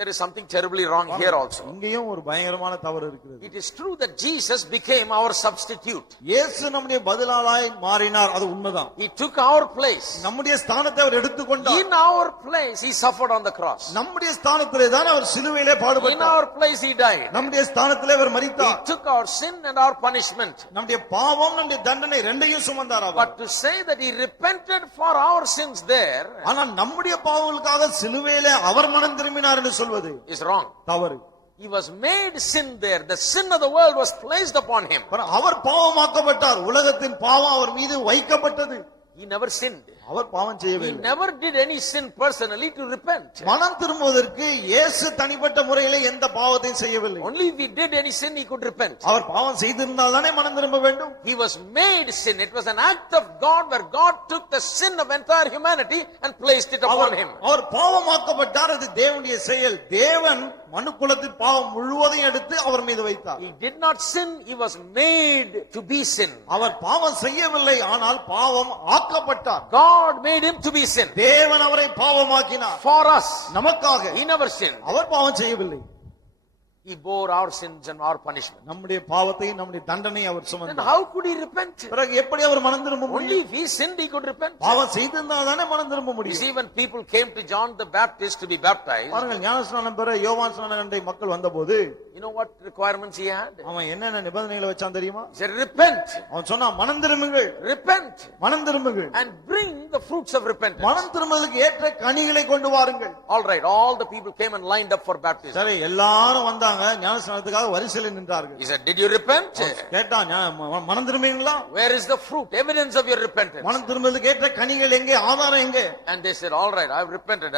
there is something terribly wrong here also. இங்கேயும் ஒரு பயங்கரமான தவறு இருக்கிறது. It is true that Jesus became our substitute. இயேசு நம்முடைய பதிலாளாய் மாறினார், அது உண்மைதான். He took our place. நம்முடைய ஸ்தானத்தை அவர் எடுத்துக்கொண்டார். In our place he suffered on the cross. நம்முடைய ஸ்தானத்திலே தான் அவர் சிலுவையிலே In பாடுபட்டார். our place he died. நம்முடைய ஸ்தானத்திலே அவர் He மரித்தார். took our sin and our punishment. நம்முடைய பாவம் நம்முடைய தண்டனை ரெண்டையும் சுமந்தார் அவர். But to say that he repented for our sins there ஆனா நம்முடைய பாவங்களுக்காக சிலுவையிலே அவர் மனம் திரும்பினார் என்று சொல்வது is wrong. தவறு. He was made sin there. The sin of the world was placed upon him. அவர் பாவமாக்கப்பட்டார். உலகத்தின் பாவம் அவர் மீது வைக்கப்பட்டது. He never sinned. அவர் பாவம் He செய்யவில்லை. never did any sin personally to repent. மனம் திரும்புவதற்கு இயேசு தனிப்பட்ட முறையிலே எந்த பாவத்தையும் செய்யவில்லை. Only if he did any sin he could repent. அவர் பாவம் செய்திருந்தால் தானே மனம் திரும்ப வேண்டும். He was made sin. It was an act of God where God took the sin of entire humanity and placed it upon him. அவர் பாவமாக்கப்பட்டார், அது தேவனுடைய செயல். தேவன் மனுக்குலத்தின் பாவம் முழுவதையும் எடுத்து அவர் மீது வைத்தார். He did not sin, he was made to be sin. அவர் பாவம் செய்யவில்லை, ஆனால் பாவம் ஆக்கப்பட்டார். God made him to be sin. தேவன் அவரை பாவமாக்கினார் For us. நமக்காக. He never sinned. அவர் பாவம் செய்யவில்லை. He bore our sins and our punishment. நம்முடைய பாவத்தை நம்முடைய தண்டனை அவர் Then சுமந்தார். how could he repent? பிறகு எப்படி அவர் மனம் திரும்ப Only முடியும்? if he sinned he could repent. பாவம் செய்திருந்தால் தானே மனம் திரும்ப You முடியும். see, when people came to John the Baptist to be baptized, பாருங்கள், ஞானஸ்நானம் பெற யோவான் ஸ்நானன் கண்டை மக்கள் வந்தபோது you know what requirements he had? அவன் என்னென்ன நிபந்தனைகளை வச்சான் தெரியுமா? He said, repent, அவன் சொன்னா மனம் திரும்புங்கள், repent, மனம் திரும்புங்கள், and bring the fruits of repentance. மனம் திரும்புவதற்கு ஏற்ற கனிகளை கொண்டு வாருங்கள். All right, all the people came and lined up for baptism. சரி, எல்லாரும் வந்தாங்க, ஞானஸ்நானத்துக்காக வரிசையில் நின்றார்கள். He said, did you repent? கேட்டான், மனம் திரும்புவீங்களா? Where is the fruit, evidence of your repentance? மனம் திரும்புவதற்கு ஏற்ற கனிகள் எங்கே, ஆதாரம் எங்கே? And they said, all right, I've repented.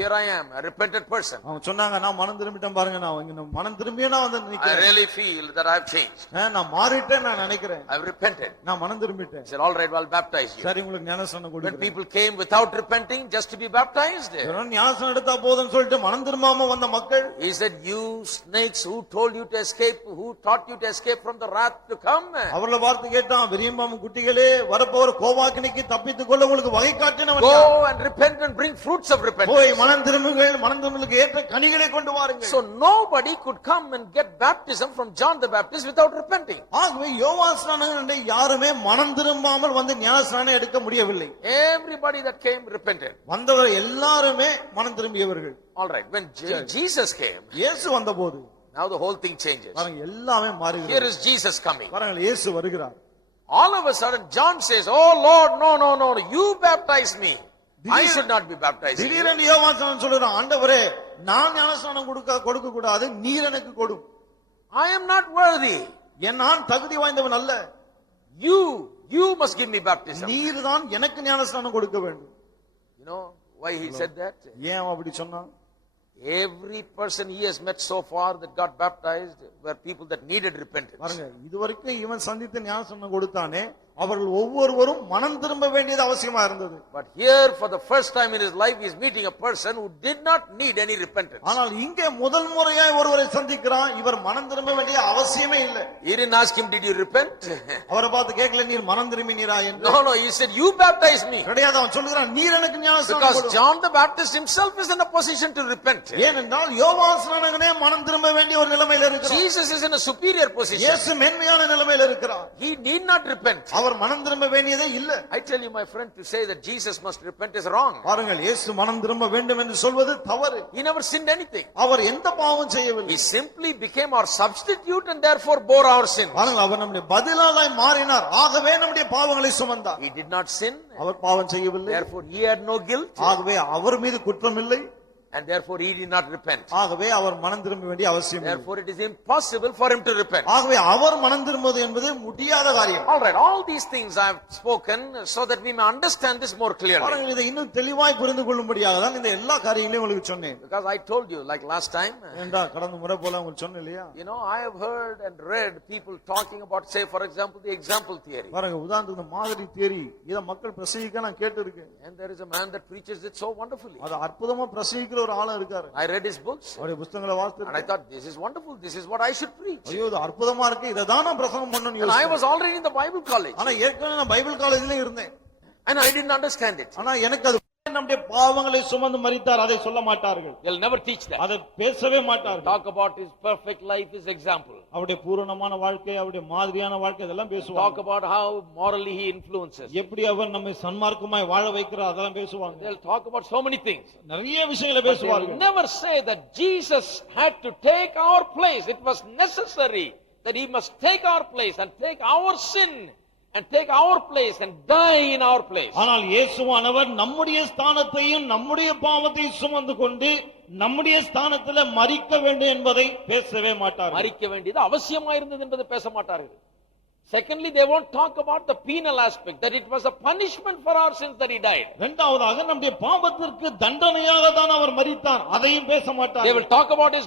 Here I am, a repented person. அவன் சொன்னாங்க, நான் மனம் திரும்பிட்டேன் பாருங்க, நான் இங்க மனம் திரும்பினா வந்து I நிக்கிறேன். really feel that I've changed. நான் மாறிட்டேன், நான் நினைக்கிறேன், I've repented. நான் மனம் திரும்பிட்டேன். He said, all right, I'll baptize you. சரி, உங்களுக்கு ஞானஸ்நானம் When கொடுக்கிறேன். people came without repenting just to be baptized, ஞானஸ்நானம் எடுத்தா போதும்னு சொல்லிட்டு மனம் திரும்பாம வந்த மக்கள், he said, you snakes, who told you to escape, who taught you to escape from the wrath to come? அவர்களை பார்த்து கேட்டான், விரியம்பாம் குட்டிகளே, வரப்போற கோவாக்கினிக்கு தப்பித்துக் கொள்ள உங்களுக்கு வகை காட்டினவன் Go யார்? and repent and bring fruits of repentance. போய் மனம் திரும்புங்கள், மனம் திரும்பலுக்கு ஏற்ற கனிகளை கொண்டு வாருங்கள். So nobody could come and get baptism from John the Baptist without repenting. ஆகவே யோவான் ஸ்நானகனை யாருமே மனம் திரும்பாமல் வந்து ஞானஸ்நானம் எடுக்க முடியவில்லை. Everybody that came repented. வந்தவர் எல்லாருமே மனம் திரும்பியவர்கள். All right, when Jesus came, இயேசு வந்தபோது now the whole thing changes. பாருங்க, எல்லாமே Here மாறுகிறது. is Jesus coming. பாருங்க, இயேசு வருகிறார். All of a sudden John says, oh Lord, no, you baptize me. I should not be baptized. திடீரென்று யோவான் ஸ்நானன் சொல்றான், ஆண்டவரே, நான் ஞானஸ்நானம் கொடுக்க கூடாது, நீர் எனக்கு கொடும். I am not worthy. நான் தகுதி வாய்ந்தவன் அல்ல, You must give me baptism. நீர் தான் எனக்கு ஞானஸ்நானம் கொடுக்க வேண்டும். You know why he said that? ஏன் அவன் அப்படி சொன்னான்? Every person he has met so far that got baptized were people that needed repentance. பாருங்க, இதுவரைக்கும் இவன் சந்தித்து ஞானஸ்நானம் கொடுத்தானே, அவர்கள் ஒவ்வொருவரும் மனம் திரும்ப வேண்டியது அவசியமா இருந்தது. But here for the first time in his life he is meeting a person who did not need any repentance. ஆனால் இங்கே முதல் முறையாய் ஒருவரை சந்திக்கிறான், இவர் மனம் திரும்ப வேண்டிய அவசியமே இல்லை. He didn't ask him, did you repent? அவரை பார்த்து கேட்கல, நீர் மனம் திரும்பினீரா என்று. No, he said, you baptize me. கிடையாது, அவன் சொல்லுகிறான், நீர் எனக்கு ஞானஸ்நானம் Because கொடு. John the Baptist himself is in a position to repent. ஏனென்றால் யோவான் ஸ்நானகனே மனம் திரும்ப வேண்டிய ஒரு நிலைமையில் இருக்கிறார். Jesus is in a superior position. இயேசு மேன்மையான நிலைமையில் இருக்கிறார். He need not repent. அவர் மனம் திரும்ப வேண்டியதே இல்ல. I tell you, my friend, to say that Jesus must repent is wrong. பாருங்கள், இயேசு மனம் திரும்ப வேண்டும் என்று சொல்வது தவறு. He never sinned anything. அவர் எந்த பாவம் செய்யவில்லை. He simply became our substitute and therefore bore our sins. பாருங்கள், அவர் நம்முடைய பதிலாக மாறினார், ஆகவே நம்முடைய பாவங்களை சுமந்தார். He did not sin. அவர் பாவம் செய்யவில்லை, Therefore he had no guilt. ஆகவே அவர் மீது குற்றம் இல்லை, and therefore he did not repent. ஆகவே அவர் மனம் திரும்ப வேண்டிய அவசியம் இல்லை. Therefore it is impossible for him to repent. ஆகவே அவர் மனம் திரும்புவது என்பது முடியாத காரியம். All right, all these things I have spoken so that we may understand this more clearly. பாருங்கள், இதை இன்னும் தெளிவாய் புரிந்து கொள்ளும்படியாக தான் இந்த எல்லா காரியங்களையும் உங்களுக்கு சொன்னேன். Because I told you, like last time, ஏண்டா கடந்த முறை போல உங்களுக்கு சொன்னேன் இல்லையா? you know, I have heard and read people talking about, say for example, the example theory. பாருங்க, உதாரணத்துக்கு இந்த மாதிரி தியரி இத மக்கள் பிரசங்கிக்க நான் கேட்டிருக்கேன். And there is a man that preaches it so wonderfully. அது அற்புதமா பிரசங்கிக்கிற ஒரு ஆளா இருக்காரு. I read his books அவருடைய புத்தகங்களை and I வாசித்தேன். thought, this is wonderful, this is what I should preach. ஐயோ, இது அற்புதமா இருக்கு, இத தான் நான் பிரசங்கம் பண்ணனும்னு And I யோசிச்சேன். was already in the Bible college ஆனா ஏற்கனவே நான் பைபிள் காலேஜ்ல இருந்தேன். and I didn't understand it. ஆனா எனக்கு அது நம்முடைய பாவங்களை சுமந்து மரித்தார், அதை சொல்ல மாட்டார்கள். They'll never teach that. அதை பேசவே மாட்டார்கள். Talk about his perfect life, his example. அவருடைய பூரணமான வாழ்க்கை, அவருடைய மாதிரியான வாழ்க்கை இதெல்லாம் Talk பேசுவாங்க. about how morally he influences. எப்படி அவர் நம்மை சன்மார்க்கமாய் வாழ வைக்கிறார் அதெல்லாம் பேசுவாங்க. They'll talk about so many things. நிறைய விஷயங்களை But they will பேசுவார்கள். never say that Jesus had to take our place. It was necessary that he must take our place and take our sin and take our place and die in our place. ஆனால் இயேசுவானவர் நம்முடைய ஸ்தானத்தையும் நம்முடைய பாவத்தையும் சுமந்து கொண்டு நம்முடைய ஸ்தானத்துல மரிக்க வேண்டும் என்பதை பேசவே மாட்டார்கள். மரிக்க வேண்டியது அவசியமாயிருந்தது என்பதை பேச மாட்டார்கள். Secondly, they won't talk about the penal aspect, that it was a punishment for our sins that he died. இரண்டாவதாக நம்முடைய பாவத்திற்கு தண்டனையாக தான் அவர் மரித்தார், அதையும் பேச They மாட்டார்கள். will talk about his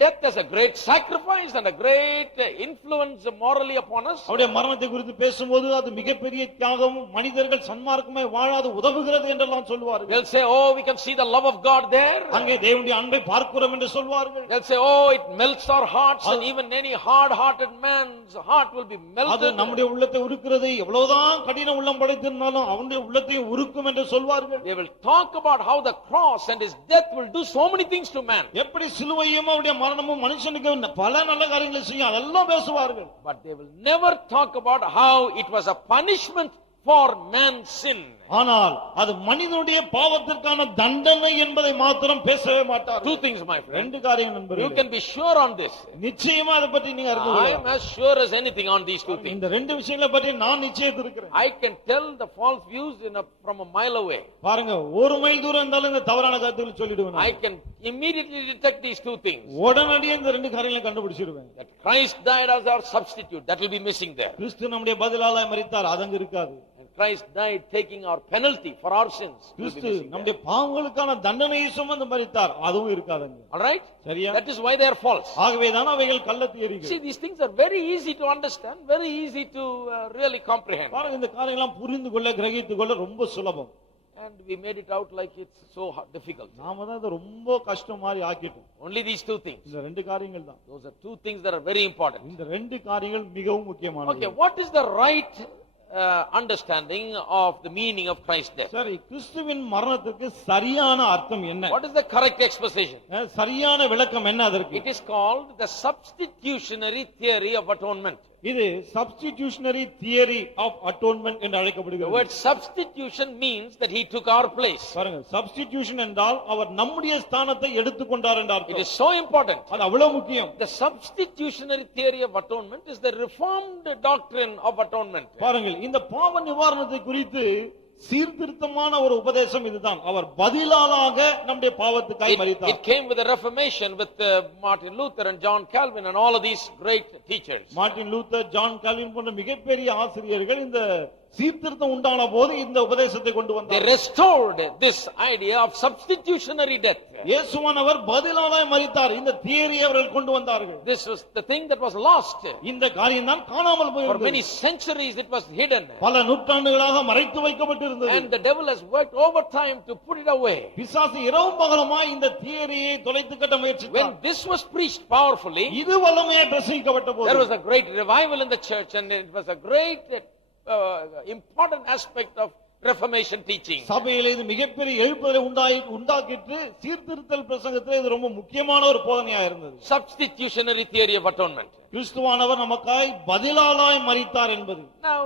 death as a great sacrifice and a great influence morally upon us. அவருடைய மரணத்தை குறித்து பேசும்போது அது மிகப்பெரிய தியாகமும் மனிதர்கள் சன்மார்க்கமாய் வாழாது உதவுகிறது என்றெல்லாம் சொல்வார்கள். They'll say, oh, we can see the love of God there. அங்கே தேவனுடைய அன்பை பார்க்கிறோம் என்று சொல்வார்கள். They'll say, oh, it melts our hearts and even any hard-hearted man's heart will be அது நம்முடைய உள்ளத்தை உருக்குறது, எவ்வளவுதான் கடின உள்ளம் படைத்திருந்தாலும் அவனுடைய உள்ளத்தையும் உருக்கும் என்று சொல்வார்கள். They will talk about how the cross and his death will do so many things to man. எப்படி சிலுவையும் அவருடைய மரணமும் மனுஷனுக்கு பல நல்ல காரியங்களை செய்யும், அதெல்லாம் பேசுவார்கள். But they will never talk about how it was a punishment for man's sin. ஆனால் அது மனிதனுடைய பாவத்திற்கான தண்டனை என்பதை மாத்திரம் பேசவே மாட்டார்கள். Two things, my friend. ரெண்டு காரியங்கள் நண்பர்களே. You can be sure on this. நிச்சயமா அதை பற்றி நீங்க அறிந்து I கொள்ளலாம். am as sure as anything on these two things. இந்த ரெண்டு விஷயங்களை பற்றி நான் நிச்சயத்திருக்கிறேன். I can tell the false views from a mile away. பாருங்க, ஒரு மைல் தூரம் இருந்தாலும் இந்த தவறான கருத்துக்களை சொல்லிடுவேன். I can immediately detect these two things. உடனடியே இந்த ரெண்டு காரியங்களை கண்டுபிடிச்சிடுவேன். That Christ died as our substitute, that will be missing there. கிறிஸ்து நம்முடைய பதிலாக மரித்தார், அது அங்க இருக்காது. And Christ died taking our penalty for our sins. Will be Kristu missing there. நம்முடைய பாவங்களுக்கான தண்டனையை சுமந்து மரித்தார், அதுவும் இருக்காதுங்க. All right? சரியா? That is why they are false. ஆகவேதான் அவைகள் கள்ள தியரிகள். See, these things are very easy to understand, very easy to really comprehend. பாருங்க, இந்த காரியங்கள்லாம் புரிந்து கொள்ள கிரகித்துக் கொள்ள ரொம்ப சுலபம். And we made it out like it's so difficult. நாம தான் இதை ரொம்ப கஷ்டம் மாதிரி ஆக்கிட்டோம். Only these two things. இந்த ரெண்டு காரியங்கள் தான். Those are two things that are very important. இந்த ரெண்டு காரியங்கள் மிகவும் முக்கியமானது. Okay, what is the right understanding of the meaning of Christ's death? சரி, கிறிஸ்துவின் மரணத்துக்கு சரியான அர்த்தம் என்ன? What is the correct exposition? சரியான விளக்கம் என்ன அதற்கு? It is called the substitutionary theory of atonement. இது substitutionary theory of atonement என்று The அழைக்கப்படுகிறது. word substitution means that he took our place. பாருங்க, substitution என்றால் அவர் நம்முடைய ஸ்தானத்தை எடுத்துக்கொண்டார் என்ற It அர்த்தம். is so important. அது அவ்வளவு முக்கியம். The substitutionary theory of atonement is the reformed doctrine of atonement. பாருங்கள், இந்த பாவ நிவாரணத்தை குறித்து சீர்திருத்தமான ஒரு உபதேசம் இதுதான். அவர் பதிலாக நம்முடைய பாவத்துக்காய் It மரித்தார். came with the Reformation with Martin Luther and John Calvin and all of these great teachers. Martin Luther, John Calvin போன்ற மிகப்பெரிய ஆசிரியர்கள் இந்த சீர்திருத்தம் உண்டான போது இந்த உபதேசத்தை கொண்டு They வந்தார். restored this idea of substitutionary death. இயேசுவானவர் பதிலாக மரித்தார். இந்த தியரியை அவர்கள் கொண்டு வந்தார்கள். This was the thing that was lost. இந்த காரியம் தான் காணாமல் For many போயிருந்தது. centuries it was hidden. பல நூற்றாண்டுகளாக மறைத்து வைக்கப்பட்டிருந்தது. And the devil has worked overtime to put it away. பிசாசு இரவும் பகலுமாய் இந்த தியரியை தொலைத்து கட்ட முயற்சித்தார். When this was preached powerfully, இது வல்லமையாய் பிரசங்கிக்கப்பட்ட there போது was a great revival in the church, and it was a great important aspect of Reformation teaching. சபையிலே இது மிகப்பெரிய எழுப்புதலை உண்டாக்கிட்டு சீர்திருத்தல் பிரசங்கத்தில் இது ரொம்ப முக்கியமான ஒரு போதனையா இருந்தது. Substitutionary theory of atonement. கிறிஸ்துவானவர் நமக்காய் பதிலாய் மரித்தார் என்பது. Now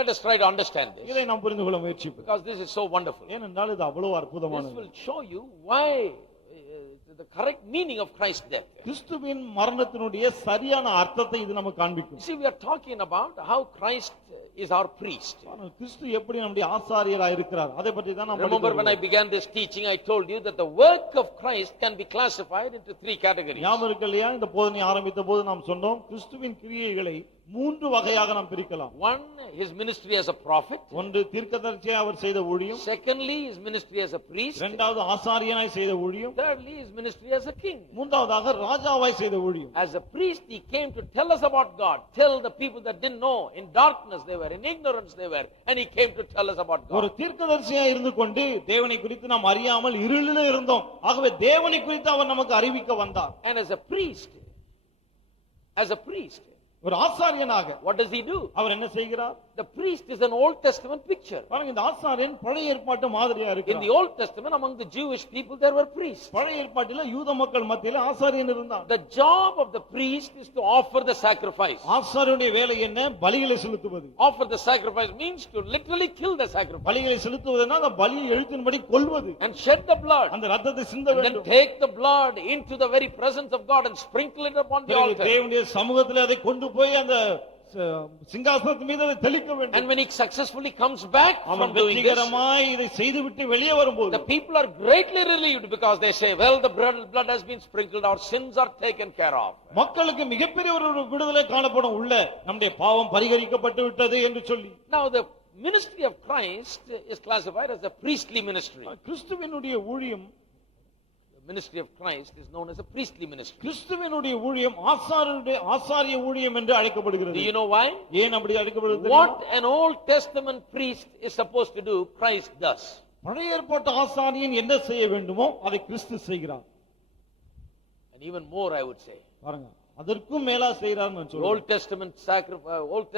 let us try to understand this, இதை நாம் புரிந்து கொள்ள முயற்சிப்போம். because this is so wonderful. ஏனென்றால் இது அவ்வளவு This அற்புதமானது. will show you why the correct meaning of Christ's death. கிறிஸ்துவின் மரணத்தினுடைய சரியான அர்த்தத்தை இது நமக்கு காண்பிக்கும். See, we are talking about how Christ is our priest. ஆனால் கிறிஸ்து எப்படி நம்முடைய ஆசாரியராய் இருக்கிறார் அதை பற்றி தான் நாம் Remember when I began this teaching, I told you that the work of Christ can be classified into three categories. ஞாபகம் இருக்கு இல்லையா? இந்த போதனை ஆரம்பித்த போது நாம் சொன்னோம் கிறிஸ்துவின் கிரியைகளை மூன்று வகையாக நாம் பிரிக்கலாம். One, his ministry as a prophet. ஒன்று தீர்க்கதரிசியாய் அவர் செய்த ஊழியம். Secondly, his ministry as a priest. இரண்டாவது ஆசாரியனாய் செய்த ஊழியம். Thirdly, his ministry as a king. மூன்றாவதாக ராஜாவாய் செய்த ஊழியம். As a priest, he came to tell us about God, tell the people that didn't know, in darkness they were, in ignorance they were, and he came to tell us about ஒரு God. தீர்க்கதரிசியாய் இருந்து கொண்டு தேவனை குறித்து நாம் அறியாமல் இருளிலே இருந்தோம். ஆகவே தேவனை குறித்து அவர் நமக்கு அறிவிக்க வந்தார். And as a priest, ஒரு ஆசாரியனாக what does he do? அவர் என்ன செய்கிறார்? The priest is an Old Testament picture. பாருங்க, இந்த ஆசாரியன் பழைய ஏற்பாட்டு மாதிரியா In இருக்கிறார். the Old Testament, among the Jewish people, there were priests. பழைய ஏற்பாட்டில யூத மக்கள் மத்தியில ஆசாரியன் இருந்தார். The job of the priest is to offer the sacrifice. ஆசாரியனுடைய வேலை என்ன? பலிகளை செலுத்துவது. Offer the sacrifice means to literally kill the sacrifice பலிகளை செலுத்துவதுன்னா அந்த பலியை எழுத்தின்படி கொல்வது. and shed the blood. அந்த ரத்தத்தை சிந்த And then வேண்டும். take the blood into the very presence of God and sprinkle it upon the altar. தேவனுடைய சமூகத்தில் அதை கொண்டு போய் அந்த சிங்காசனத்தின் மீது அதை தெளிக்க வேண்டும். And when he successfully comes back from அவன் doing this, வெற்றிகரமாய் இதை செய்துவிட்டு வெளியே வரும்போது the people are greatly relieved because they say, well, the blood has been sprinkled, our sins are taken care of. மக்களுக்கு மிகப்பெரிய ஒரு விடுதலை காணப்படும் உள்ள நம்முடைய பாவம் பரிகரிக்கப்பட்டு விட்டது என்று சொல்லி. Now the ministry of Christ is classified as a priestly ministry. கிறிஸ்துவினுடைய ஊழியம், The ministry of Christ is known as a priestly ministry. கிறிஸ்துவினுடைய ஊழியம் ஆசாரிய ஊழியம் என்று அழைக்கப்படுகிறது. Do you know why? ஏன் அப்படி அழைக்கப்படுகிறது? What an Old Testament priest is supposed to do, Christ does. பழைய ஏற்பாட்டு ஆசாரியன் என்ன செய்ய வேண்டுமோ அதை கிறிஸ்து செய்கிறார். And even more, I would say. பாருங்க, அதற்கும் மேலா செய்யறார். Old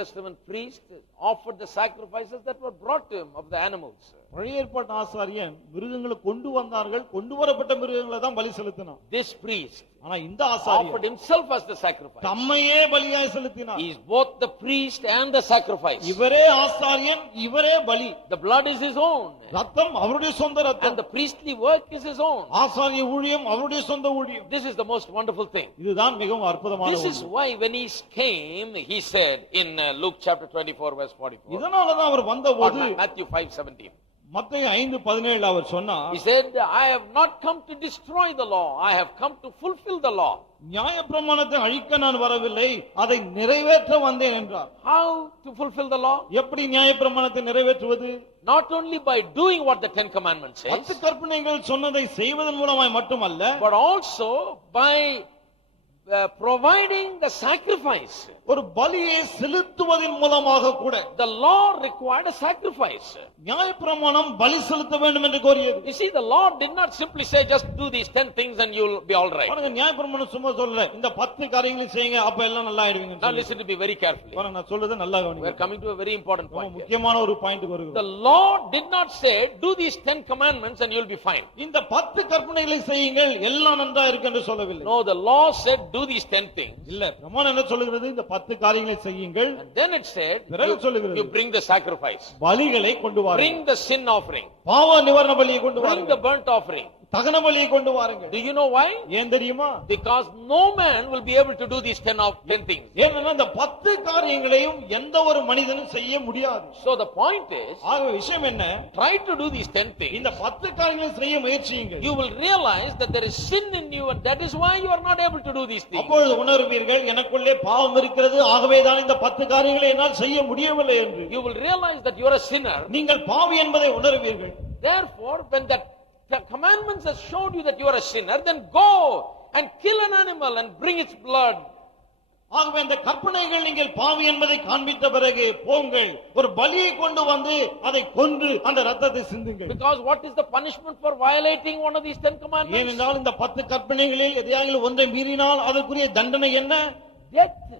Testament priest offered the sacrifices that were brought to him of the animals. பழைய ஏற்பாட்டு ஆசாரியன் மிருகங்களை கொண்டு வந்தார்கள், கொண்டு வரப்பட்ட மிருகங்களை தான் பலி செலுத்தினார். This priest ஆனா இந்த offered ஆசாரியன் himself as the sacrifice. தம்மையே பலியாய் செலுத்தினார். He is both the priest and the sacrifice. இவரே ஆசாரியன், இவரே பலி. The blood is his own, ரத்தம் அவருடைய சொந்த and ரத்தம். the priestly work is his own. ஆசாரிய ஊழியம் அவருடைய சொந்த ஊழியம். This is the most wonderful thing. இதுதான் மிகவும் அற்புதமான This is ஊழியம். why when he came, he said in Luke chapter 24 verse 44, இதனாலதான் அவர் or வந்தபோது Matthew 5:17. மத்தேயு 5:17 அவர் சொன்னார், He said, I have not come to destroy the law, I have come to fulfill the law. நியாயப்பிரமாணத்தை அழிக்க நான் வரவில்லை, அதை நிறைவேற்ற வந்தேன் என்றார். How to fulfill the law? எப்படி நியாயப்பிரமாணத்தை நிறைவேற்றுவது? Not only by doing what the 10 Commandments 10 says, கற்பனைகள் சொன்னதை செய்வதன் மூலமாய் மட்டுமல்ல, but also by providing the sacrifice. ஒரு பலியை செலுத்துவதன் மூலமாக கூட. The law required a sacrifice. நியாயப்பிரமாணம் பலி செலுத்த வேண்டும் என்று கோரியது. You see, the law did not simply say just do these 10 things and you'll be all right. பாருங்க, நியாயப்பிரமாணம் சும்மா சொல்லல இந்த 10 காரியங்களையும் செய்யுங்க அப்ப எல்லாம் நல்லா ஆயிடுவீங்க. Now listen to me very carefully. பாருங்க, நான் சொல்றது நல்லா We are கவனிங்க. coming to a very important ரொம்ப point here. முக்கியமான ஒரு பாயிண்ட்க்கு வருகிறோம். The law did not say do these 10 commandments and you'll be fine. இந்த 10 கற்பனைகளை செய்யுங்கள் எல்லாம் நன்றா இருக்கு என்று சொல்லவில்லை. No, the law said do these 10 things. இல்ல, பிரமாணம் என்ன சொல்லுகிறது? இந்த 10 காரியங்களை செய்யுங்கள். And then it said பிறகு சொல்லுகிறது, you bring the sacrifice. பலிகளை கொண்டு வாருங்கள். Bring the sin offering. பாவ நிவாரண பலியை கொண்டு Bring the வாருங்கள். burnt offering. தகன பலியை கொண்டு வாருங்கள். Do you know why? ஏன் தெரியுமா? Because no man will be able to do these 10 things. ஏன்னா இந்த 10 காரியங்களையும் எந்த ஒரு மனிதனும் செய்ய முடியாது. So the point is, ஆக விஷயம் என்ன? try to do these 10 things. இந்த 10 காரியங்களை செய்ய முயற்சியுங்கள். You will realize that there is sin in you, and that is why you are not able to do these things. அப்பொழுது உணர்வீர்கள், எனக்குள்ளே பாவம் இருக்கிறது, ஆகவேதான் இந்த 10 காரியங்களை என்னால் செய்ய முடியவில்லை என்று. You will realize that you are a sinner. நீங்கள் பாவி என்பதை உணர்வீர்கள். Therefore, when the commandments have showed you that you are a sinner, then go and kill an animal and bring its blood. ஆகவே அந்த கற்பனைகள் நீங்கள் பாவி என்பதை காண்பித்த பிறகு போங்கள், ஒரு பலியை கொண்டு வந்து அதை கொன்று அந்த இரத்தத்தை சிந்துங்கள். Because what is the punishment for violating one of these 10 commandments? ஏனென்றால் இந்த 10 கற்பனைகளில் எதையாவது ஒன்றை மீறினால் அதற்குரிய தண்டனை என்ன? Death.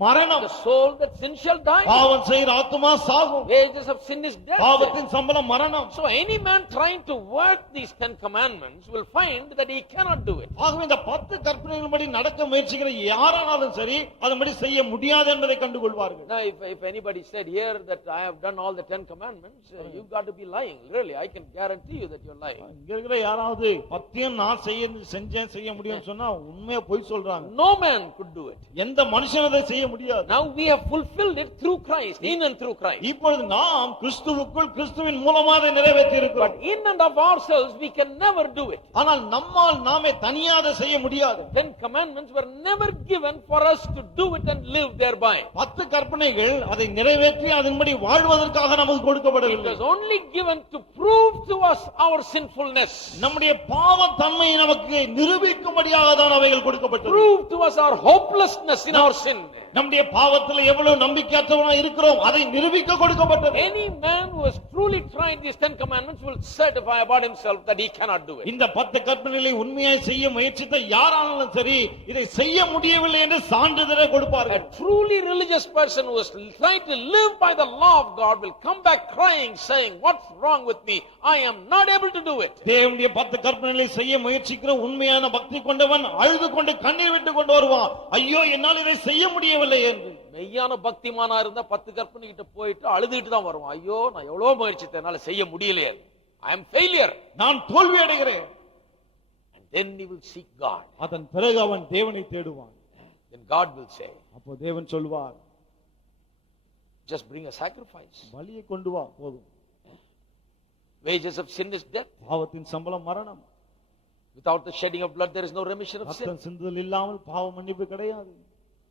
மரணம். The soul that sin shall die. பாவம் செய்கிற ஆத்துமா சாகும். Wages of sin is death. பாவத்தின் சம்பளம் மரணம். So any man trying to work these 10 commandments will find that he cannot do it. ஆகவே இந்த 10 கற்பனைகளின்படி நடக்க முயற்சிக்கிற யாரானாலும் சரி அதன்படி செய்ய முடியாது என்பதை கண்டுகொள்வார்கள். Now if anybody said here that I have done all the 10 commandments, you've got to be lying. Really, I can guarantee you that you're lying. இங்க இருக்கிற யாராவது 10 நான் செய்ய முடியும்னு சொன்னா உண்மையா பொய் சொல்றாங்க. No man could do it. எந்த மனுஷனும் அதை செய்ய முடியாது. Now we have fulfilled it through Christ, in and through Christ. இப்பொழுது நாம் கிறிஸ்துவுக்குள் கிறிஸ்துவின் மூலமாக அதை நிறைவேற்றி இருக்கிறோம். But in and of ourselves we can never do it. ஆனால் நம்மால் நாமே தனியாக அதை செய்ய முடியாது. 10 commandments were never given for us to do it and live thereby. 10 கற்பனைகள் அதை நிறைவேற்றி அதன்படி வாழ்வதற்காக நமக்கு கொடுக்கப்படவில்லை. It was only given to prove to us our sinfulness. நம்முடைய பாவ தன்மையை நமக்கு நிரூபிக்கும்படியாக தான் அவைகள் கொடுக்கப்பட்டது. Prove to us our hopelessness in our sin. நம்முடைய பாவத்தில் எவ்வளவு நம்பிக்கையற்றவனாய் இருக்கிறோம் அதை நிரூபிக்க கொடுக்கப்பட்டது. Any man who has truly tried these 10 commandments will certify about himself that he cannot do it. இந்த 10 கற்பனைகளை உண்மையாய் செய்ய முயற்சித்த யாரானாலும் சரி இதை செய்ய முடியவில்லை என்று சான்றிதழை கொடுப்பார்கள். A truly religious person who has tried to live by the law of God will come back crying, saying, what's wrong with me? I am not able to do it. தேவனுடைய 10 கற்பனைகளை செய்ய முயற்சிக்கிற உண்மையான பக்தி கொண்டவன் அழுது கொண்டு கண்ணீர் விட்டு கொண்டு வருவான், ஐயோ என்னால் இதை செய்ய முடியவில்லை என்று. மெய்யான பக்திமானா இருந்தா 10 கற்பனை கிட்ட போயிட்டு அழுதுட்டு தான் வருவான், ஐயோ நான் எவ்வளவு முயற்சித்தேன், என்னால செய்ய முடியலையே, I am failure. நான் தோல்வி அடைகிறேன். And then he will seek God. அதன் பிறகு அவன் தேவனை தேடுவான். Then God will say, அப்போ தேவன் சொல்வார், just bring a sacrifice. பலியை கொண்டு வா போதும். Wages of sin is death. பாவத்தின் சம்பளம் மரணம். Without the shedding of blood there is no remission of sin. ரத்தம் சிந்துதல் இல்லாமல் பாவ மன்னிப்பு கிடையாது.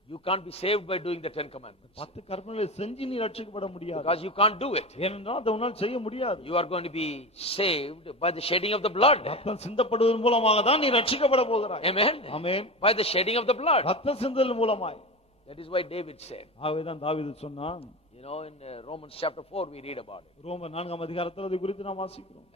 You can't be saved by doing the 10 commandments. 10 கற்பனைகளை செஞ்சு நீ ரட்சிக்கப்பட முடியாது. Because you can't do it. ஏனென்றால் அதை உன்னால் செய்ய முடியாது. You are going to be saved by the shedding of the blood. ரத்தம் சிந்தப்படுவதன் மூலமாக தான் நீ ரட்சிக்கப்பட போகிறாய். Amen. Amen. By the shedding of the blood. ரத்தம் சிந்துதல் மூலமாய். That is why David said. ஆகவேதான் தாவீது சொன்னான். You know, in Romans chapter 4 we read about it. ரோமர் 4ஆம் அதிகாரத்தில் அது குறித்து நாம் வாசிக்கிறோம்.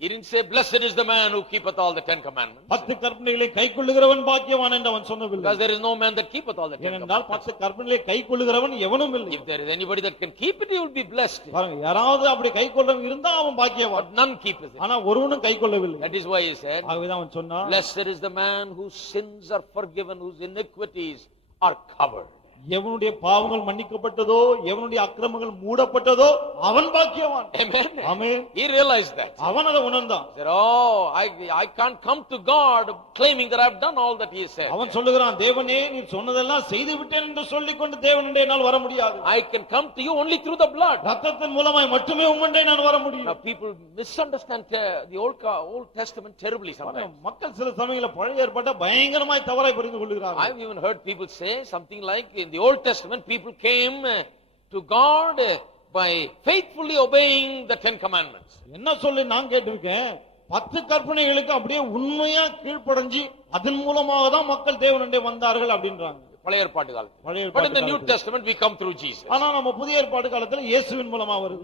He didn't say blessed is the man who keepeth all the 10 commandments. 10 கற்பனைகளை கைக்கொள்ளுகிறவன் பாக்கியவான் என்று அவன் சொன்னவில்லை. Because there is no man that keepeth all the 10 ஏனென்றால் commandments. 10 கற்பனைகளை கைக்கொள்ளுகிறவன் எவனும் இல்லை. If there is anybody that can keep it, he will be blessed. பாருங்க, யாராவது அப்படி கைக்கொள்ளவன் இருந்தா அவன் பாக்கியவான். But none keepeth it. ஆனா ஒருவனும் கைக்கொள்ளவில்லை. That is why he said, ஆகவேதான் அவன் சொன்னான், blessed is the man whose sins are forgiven, whose iniquities are covered. எவனுடைய பாவங்கள் மன்னிக்கப்பட்டதோ எவனுடைய அக்கிரமங்கள் மூடப்பட்டதோ அவன் பாக்கியவான். Amen. Amen. He realized that. அவன் அதை உணர்ந்தான். He said, oh, I can't come to God claiming that I've done all that he said. அவன் சொல்லுகிறான், தேவனே நீ சொன்னதெல்லாம் செய்து விட்டேன் என்று சொல்லிக்கொண்டு தேவனுடைய என்னால் வர முடியாது. I can come to you only through the blood. ரத்தத்தின் மூலமாய் மட்டுமே உம்முடைய நான் வர முடியும். Now people misunderstand the Old Testament terribly sometimes. மக்கள் சில சமயங்களில் பழைய ஏற்பாட்டை பயங்கரமாய் தவறாய் புரிந்து கொள்கிறார்கள். I've even heard people say something like, in the Old Testament people came to God by faithfully obeying the 10 commandments. என்ன சொல்லி நான் கேட்டிருக்கேன், 10 கற்பனைகளுக்கு அப்படியே உண்மையா கீழ்ப்படிஞ்சு அதன் மூலமாக தான் மக்கள் தேவனுடைய வந்தார்கள் அப்படின்றாங்க. பழைய ஏற்பாட்டு காலத்துல. பழைய But in the New ஏற்பாட்டு Testament we come through Jesus. ஆனா நம்ம புதிய ஏற்பாட்டு காலத்துல இயேசுவின் மூலமா வருது.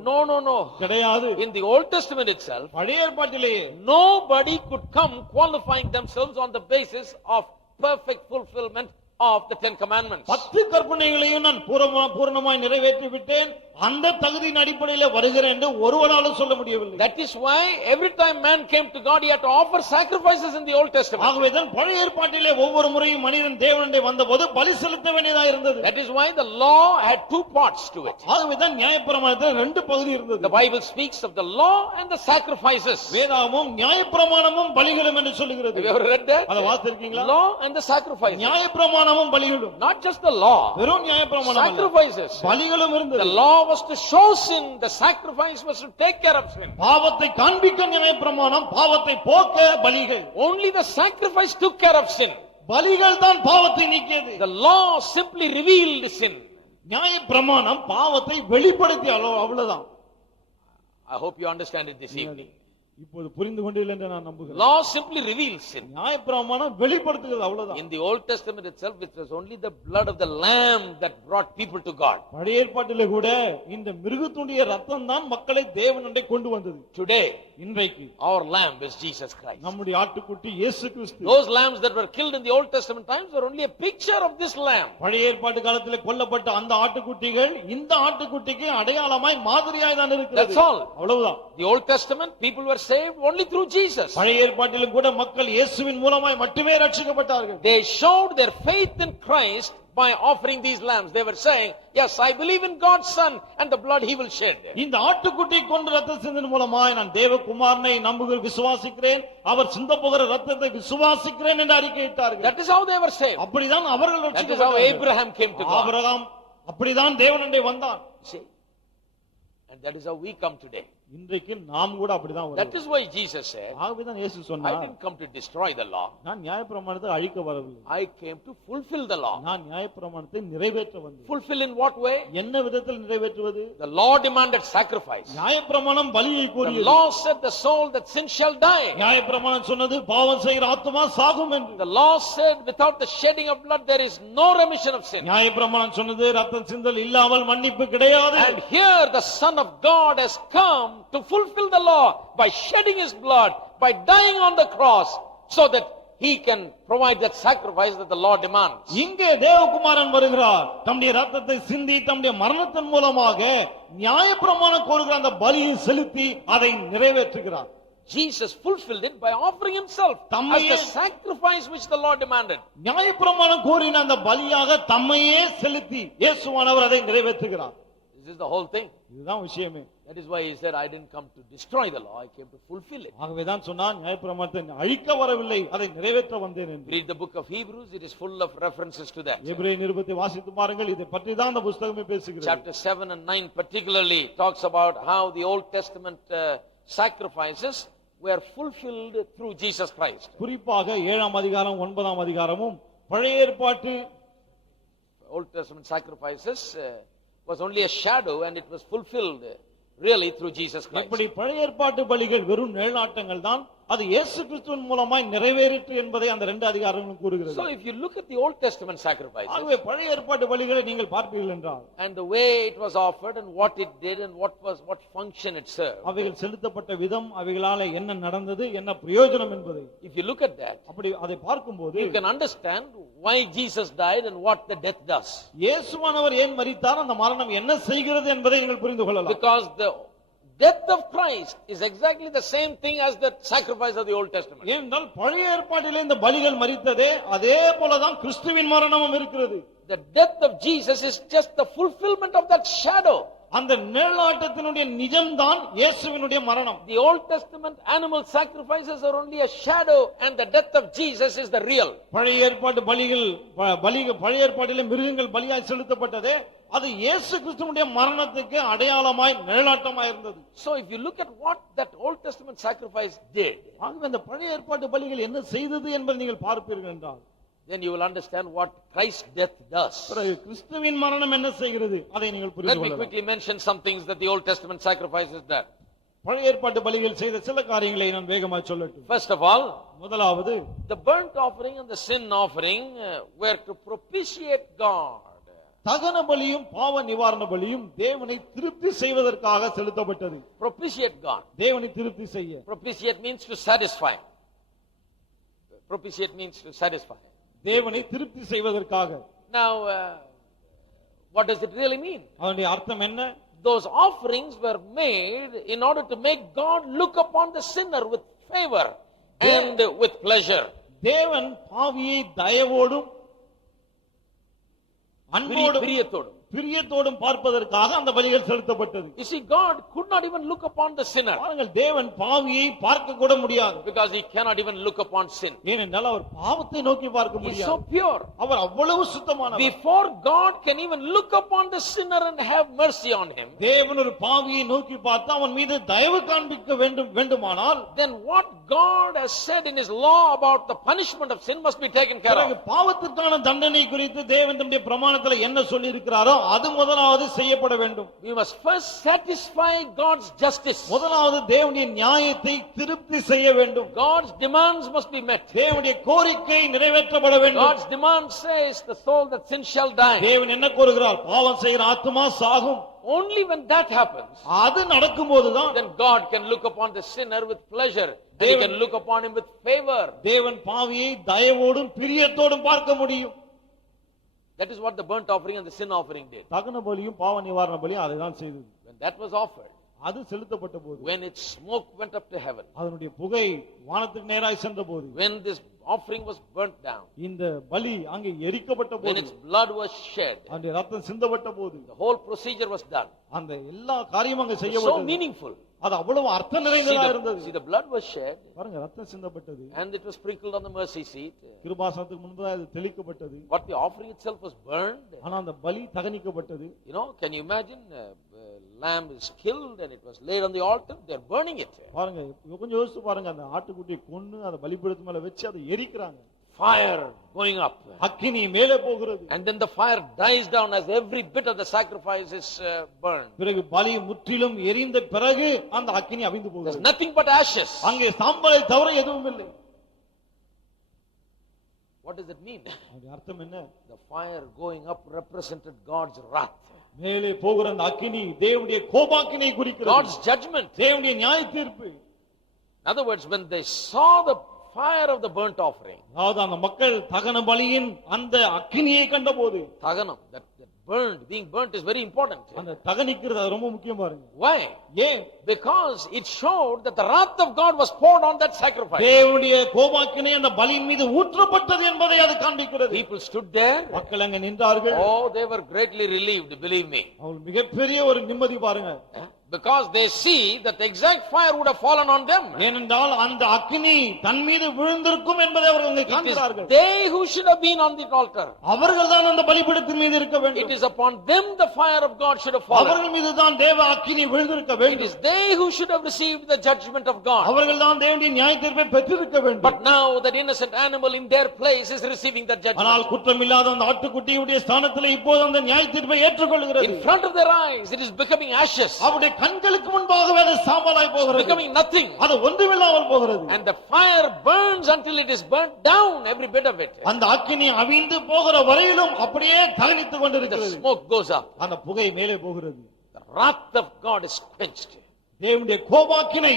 No. கிடையாது. In the Old Testament itself, பழைய ஏற்பாட்டிலேயே nobody could come qualifying themselves on the basis of perfect fulfillment of the 10 commandments. 10 கற்பனைகளையும் நான் பூரணமாய் நிறைவேற்றி விட்டேன், அந்த தகுதியின் அடிப்படையில வருகிறேன் என்று ஒருவனாலும் சொல்ல முடியவில்லை. That is why every time man came to God, he had to offer sacrifices in the Old Testament. ஆகவேதான் பழைய ஏற்பாட்டிலே ஒவ்வொரு முறையும் மனிதன் தேவனுடைய வந்தபோது பலி செலுத்த வேண்டியதாக இருந்தது. That is why the law had two parts to it. ஆகவேதான் நியாயப்பிரமாணத்தில் ரெண்டு பகுதி இருந்தது. The Bible speaks of the law and the sacrifices. வேதாகமும் நியாயப்பிரமாணமும் பலிகளும் என்று சொல்லுகிறது. Have you ever read that? அதை வாசித்திருக்கீங்களா? Law and the sacrifices. நியாயப்பிரமாணமும் பலிகளும். Not just the law. வெறும் நியாயப்பிரமாணம் அல்ல. Sacrifices. பலிகளும் இருந்தது. The law was to show sin, the sacrifice was to take care of sin. பாவத்தை காண்பிக்க நியாயப்பிரமாணம், பாவத்தை போக்க பலிகள். Only the sacrifice took care of sin. பலிகள் தான் பாவத்தை நீக்கியது. The law simply revealed sin. நியாயப்பிரமாணம் பாவத்தை வெளிப்படுத்தி அவ்வளவுதான். I hope you understand it this evening. இப்போது புரிந்து கொண்டீர்கள் என்று நான் நம்புகிறேன். Law simply reveals sin. நியாயப்பிரமாணம் வெளிப்படுத்துகிறது அவ்வளவுதான். In the Old Testament itself, it was only the blood of the lamb that brought people to God. பழைய ஏற்பாட்டிலே கூட இந்த மிருகத்துடைய ரத்தம் தான் மக்களை தேவனண்டை கொண்டு வந்தது. Today, இன்றைக்கு our lamb is Jesus Christ. நம்முடைய ஆட்டுக்குட்டி இயேசு கிறிஸ்து. Those lambs that were killed in the Old Testament times were only a picture of this lamb. பழைய ஏற்பாட்டு காலத்திலே கொல்லப்பட்ட அந்த ஆட்டுக்குட்டிகள் இந்த ஆட்டுக்குட்டிக்கு அடையாளமாய் மாதிரியாய் தான் இருக்கிறது. That's all. அவ்வளவுதான். The Old Testament people were saved only through Jesus. பழைய ஏற்பாட்டிலும் கூட மக்கள் இயேசுவின் மூலமாய் மட்டுமே ரட்சிக்கப்பட்டார்கள். They showed their faith in Christ by offering these lambs. They were saying, yes, I believe in God's son and the blood he will shed. இந்த ஆட்டுக்குட்டி கொண்டு ரத்தம் சிந்தின மூலமாய் நான் தேவகுமாரனை நம்புகிறேன், விசுவாசிக்கிறேன், அவர் சிந்த போகிற ரத்தத்தை விசுவாசிக்கிறேன் என்று அறிக்கையிட்டார்கள். That is how they were saved. அப்படிதான் அவர்கள் That is how ரட்சிக்கப்பட்டார்கள். Abraham came to God. Abraham அப்படிதான் தேவனண்டை வந்தான். See? And that is how we come today. இன்றைக்கு நாம் கூட அப்படிதான் That வருகிறோம். is why Jesus said, ஆகவேதான் இயேசு I சொன்னார், didn't come to destroy the law. நான் நியாயப்பிரமாணத்தை அழிக்க வரவில்லை, I came to fulfill the law. நான் நியாயப்பிரமாணத்தை நிறைவேற்ற வந்தேன். Fulfill in what way? என்ன விதத்தில் நிறைவேற்றுவது? The law demanded sacrifice. நியாயப்பிரமாணம் பலியை The கோரியது. law said the soul that sin shall die. நியாயப்பிரமாணம் சொன்னது பாவம் செய்கிற ஆத்துமா சாகும் என்று. The law said without the shedding of blood there is no remission of sin. நியாயப்பிரமாணம் சொன்னது ரத்தம் சிந்தல் இல்லாமல் மன்னிப்பு கிடையாது. And here the Son of God has come to fulfill the law by shedding his blood, by dying on the cross, so that he can provide that sacrifice that the law demands. இங்கே தேவகுமாரன் வருகிறார், தம்முடைய ரத்தத்தை சிந்தி தம்முடைய மரணத்தின் மூலமாக நியாயப்பிரமாணம் கோருகிற அந்த பலியை செலுத்தி அதை நிறைவேற்றுகிறார். Jesus fulfilled it by offering himself as the sacrifice which the law demanded. நியாயப்பிரமாணம் கோரின அந்த பலியாக தம்மையே செலுத்தி இயேசுவானவர் அதை நிறைவேற்றுகிறார். This is the whole thing. இதுதான் விஷயமே. That is why he said, I didn't come to destroy the law, I came to fulfill it. ஆகவேதான் சொன்னார், நியாயப்பிரமாணத்தை அழிக்க வரவில்லை, அதை நிறைவேற்ற வந்தேன் என்று. Read the book of Hebrews, it is full of references to that. எபிரேய நிருபத்தை வாசித்து பாருங்கள், இதை பற்றி தான் அந்த புத்தகமே பேசுகிறது. Chapter 7 and 9 particularly talks about how the Old Testament sacrifices were fulfilled through Jesus Christ. குறிப்பாக 7ஆம் அதிகாரம் 9ஆம் அதிகாரமும் பழைய ஏற்பாட்டு Old Testament sacrifices was only a shadow and it was fulfilled really through Jesus Christ. இப்படி பழைய ஏற்பாட்டு பலிகள் வெறும் நிழலாட்டங்கள் தான், அது இயேசு கிறிஸ்துவின் மூலமாய் நிறைவேறிற்று என்பதை அந்த 2 அதிகாரங்களும் கூறுகிறது. So if you look at the Old Testament sacrifices ஆகவே பழைய ஏற்பாட்டு பலிகளை நீங்கள் பார்ப்பீர்கள் என்றால், and the way it was offered and what it did and what function it served, அவைகள் செலுத்தப்பட்ட விதம், அவைகளால என்ன நடந்தது, என்ன பிரயோஜனம் என்பதை if you look at that, அப்படி அதை பார்க்கும்போது you can understand why Jesus died and what the death does. இயேசுவானவர் ஏன் மரித்தார், அந்த மரணம் என்ன செய்கிறது என்பதை நீங்கள் புரிந்து கொள்ளலாம். Because the death of Christ is exactly the same thing as the sacrifice of the Old Testament. ஏனென்றால் பழைய ஏற்பாட்டிலே இந்த பலிகள் மரித்ததே அதே போலதான் கிறிஸ்துவின் மரணமும் இருக்கிறது. The death of Jesus is just the fulfillment of that shadow. அந்த நிழலாட்டத்தினுடைய நிஜம்தான் இயேசுவினுடைய மரணம். The Old Testament animal sacrifices are only a shadow and the death of Jesus is the real. பழைய ஏற்பாட்டு பலிகள் பழைய ஏற்பாட்டிலே மிருகங்கள் பலியாய் செலுத்தப்பட்டதே அது இயேசு கிறிஸ்துவினுடைய மரணத்துக்கு அடையாளமாய் நிழலாட்டமாய் இருந்தது. So if you look at what that Old Testament sacrifice did, ஆகவே அந்த பழைய ஏற்பாட்டு பலிகள் என்ன செய்தது என்பதை நீங்கள் பார்ப்பீர்கள் என்றால், then you will understand what Christ's death does. கிறிஸ்துவின் மரணம் என்ன செய்கிறது அதை நீங்கள் புரிந்து Let me கொள்ளலாம். quickly mention some things that the Old Testament sacrifices did. பழைய ஏற்பாட்டு பலிகள் செய்த சில காரியங்களை நான் வேகமாக சொல்லட்டும். First of all, முதலாவது, the burnt offering and the sin offering were to propitiate God. தகன பலியும் பாவ நிவாரண பலியும் தேவனை திருப்தி செய்வதற்காக செலுத்தப்பட்டது. Propitiate God. தேவனை திருப்தி செய்ய. Propitiate means to satisfy. Propitiate means to satisfy. தேவனை திருப்தி செய்வதற்காக. Now, what does it really mean? அதனுடைய அர்த்தம் என்ன? those offerings were made in order to make God look upon the sinner with favor and with pleasure. தேவன் பாவியை தயவோடும் அன்போடும் பிரியத்தோடும். பிரியத்தோடும் பார்ப்பதற்காக அந்த பலிகள் செலுத்தப்பட்டது. You see, God could not even look upon the sinner. பாருங்கள், தேவன் பாவியை பார்க்க கூட முடியாது. Because he cannot even look upon sin. ஏனென்றால் அவர் பாவத்தை நோக்கி பார்க்க He is முடியாது. so pure. அவர் அவ்வளவு சுத்தமானவர். Before God can even look upon the sinner and have mercy on him, தேவன் ஒரு பாவியை நோக்கி பார்த்து அவன் மீது தயவு காண்பிக்க வேண்டுமானால், then what God has said in his law about the punishment of sin must be taken care பிறகு of. பாவத்திற்கான தண்டனை குறித்து தேவன் தம்முடைய பிரமாணத்தில் என்ன சொல்லி இருக்கிறாரோ அது முதலாவது செய்யப்பட வேண்டும். We must first satisfy God's justice. முதலாவது தேவனுடைய நியாயத்தை திருப்தி செய்ய வேண்டும். God's demands must be met. தேவனுடைய கோரிக்கை நிறைவேற்றப்பட வேண்டும். God's demand says the soul that sins shall die. தேவன் என்ன கூறுகிறார்? பாவம் செய்கிற ஆத்துமா சாகும். Only when that happens, அது நடக்கும்போதுதான் then God can look upon the sinner with pleasure and he can look upon him with favor. தேவன் பாவியை தயவோடும் பிரியத்தோடும் பார்க்க முடியும். That is what the burnt offering and the sin offering did. தகன பலியும் பாவ நிவாரண பலியும் அதைதான் செய்தது. When that was offered, அது செலுத்தப்பட்ட போது, when its smoke went up to heaven, அதனுடைய புகை வானத்துக்கு நேராய் சென்ற போது, when this offering was burnt down, இந்த பலி அங்கே எரிக்கப்பட்ட when போது, its blood was shed, அந்த ரத்தம் சிந்தப்பட்ட போது, the whole procedure was done. அந்த எல்லா காரியமும் அங்கே It was so செய்யப்பட்டது. meaningful. அது அவ்வளவு அர்த்தம் See நிறைந்ததா இருந்தது. the blood was shed பாருங்க, ரத்தம் சிந்தப்பட்டது, and it was sprinkled on the mercy seat. கிருபாசனத்துக்கு முன்பதாக அது தெளிக்கப்பட்டது. But the offering itself was burned. ஆனா அந்த பலி தகனிக்கப்பட்டது. You know, can you imagine? Lamb is killed and it was laid on the altar. They're burning it. பாருங்க, கொஞ்சம் யோசிச்சு பாருங்க, அந்த ஆட்டுக்குட்டியை கொன்னு அந்த பலிபீடத்து மேல வச்சு அதை எரிக்கிறாங்க. Fire going up. அக்கினி மேலே போகிறது. And then the fire dies down as every bit of the sacrifice is burned. பிறகு பலி முற்றிலும் எரிந்த பிறகு அந்த அக்கினி அவிந்து There's போகிறது. nothing but ashes. அங்கே சாம்பலை தவிர எதுவும் இல்லை. What does it mean? அது அர்த்தம் என்ன? The fire going up represented God's wrath. மேலே போகிற அந்த அக்கினி தேவனுடைய கோபாக்கினை குறிக்கிறது. God's judgment. தேவனுடைய நியாய தீர்ப்பு. In other words, when they saw the fire of the burnt offering, அதாவது அந்த மக்கள் தகன பலியின் அந்த அக்கினியை கண்டபோது, Thaganam, that being burnt is very important. அந்த தகனிக்கிறது அது ரொம்ப முக்கியம் பாருங்க. Why? ஏன்? Because it showed that the wrath of God was poured on that sacrifice. தேவனுடைய கோபாக்கினை அந்த பலியின் மீது ஊற்றப்பட்டது என்பதை அது காண்பிக்கிறது. People stood there. மக்கள் அங்க நின்றார்கள். Oh, they were greatly relieved, believe me. அவர்கள் மிகப்பெரிய ஒரு நிம்மதி பாருங்க. Because they see that the exact fire would have fallen on them. ஏனென்றால் அந்த அக்கினி தன் மீது விழுந்திருக்கும் என்பதை அவர்கள் அங்கே It is காண்கிறார்கள். they who should have been on the altar. அவர்கள் தான் அந்த பலிபீடத்தின் மீது இருக்க It வேண்டும். is upon them the fire of God should have fallen. அவர்கள் மீது தான் தேவ அக்கினி விழுந்திருக்க It வேண்டும். is they who should have received the judgment of God. அவர்கள் தான் தேவனுடைய நியாய தீர்ப்பை பெற்றிருக்க வேண்டும். But now that innocent animal in their place is receiving that ஆனால் judgment. குற்றமில்லாத அந்த ஆட்டுக்குட்டியுடைய ஸ்தானத்தில் இப்போது அந்த நியாய தீர்ப்பை ஏற்றுக்கொள்கிறது. In front of their eyes, it is becoming ashes. அவருடைய கண்களுக்கு முன்பாகவே அது சாம்பலாய் போகிறது. Becoming nothing. அது ஒன்றுமில்லாமல் போகிறது. And the fire burns until it is burnt down, every bit of it. அந்த அக்கினி அவிந்து போகிற வரையிலும் அப்படியே தகனித்துக் The கொண்டிருக்கிறது. smoke goes up. அந்த புகை மேலே போகிறது. The wrath of God is quenched. தேவனுடைய கோபாக்கினை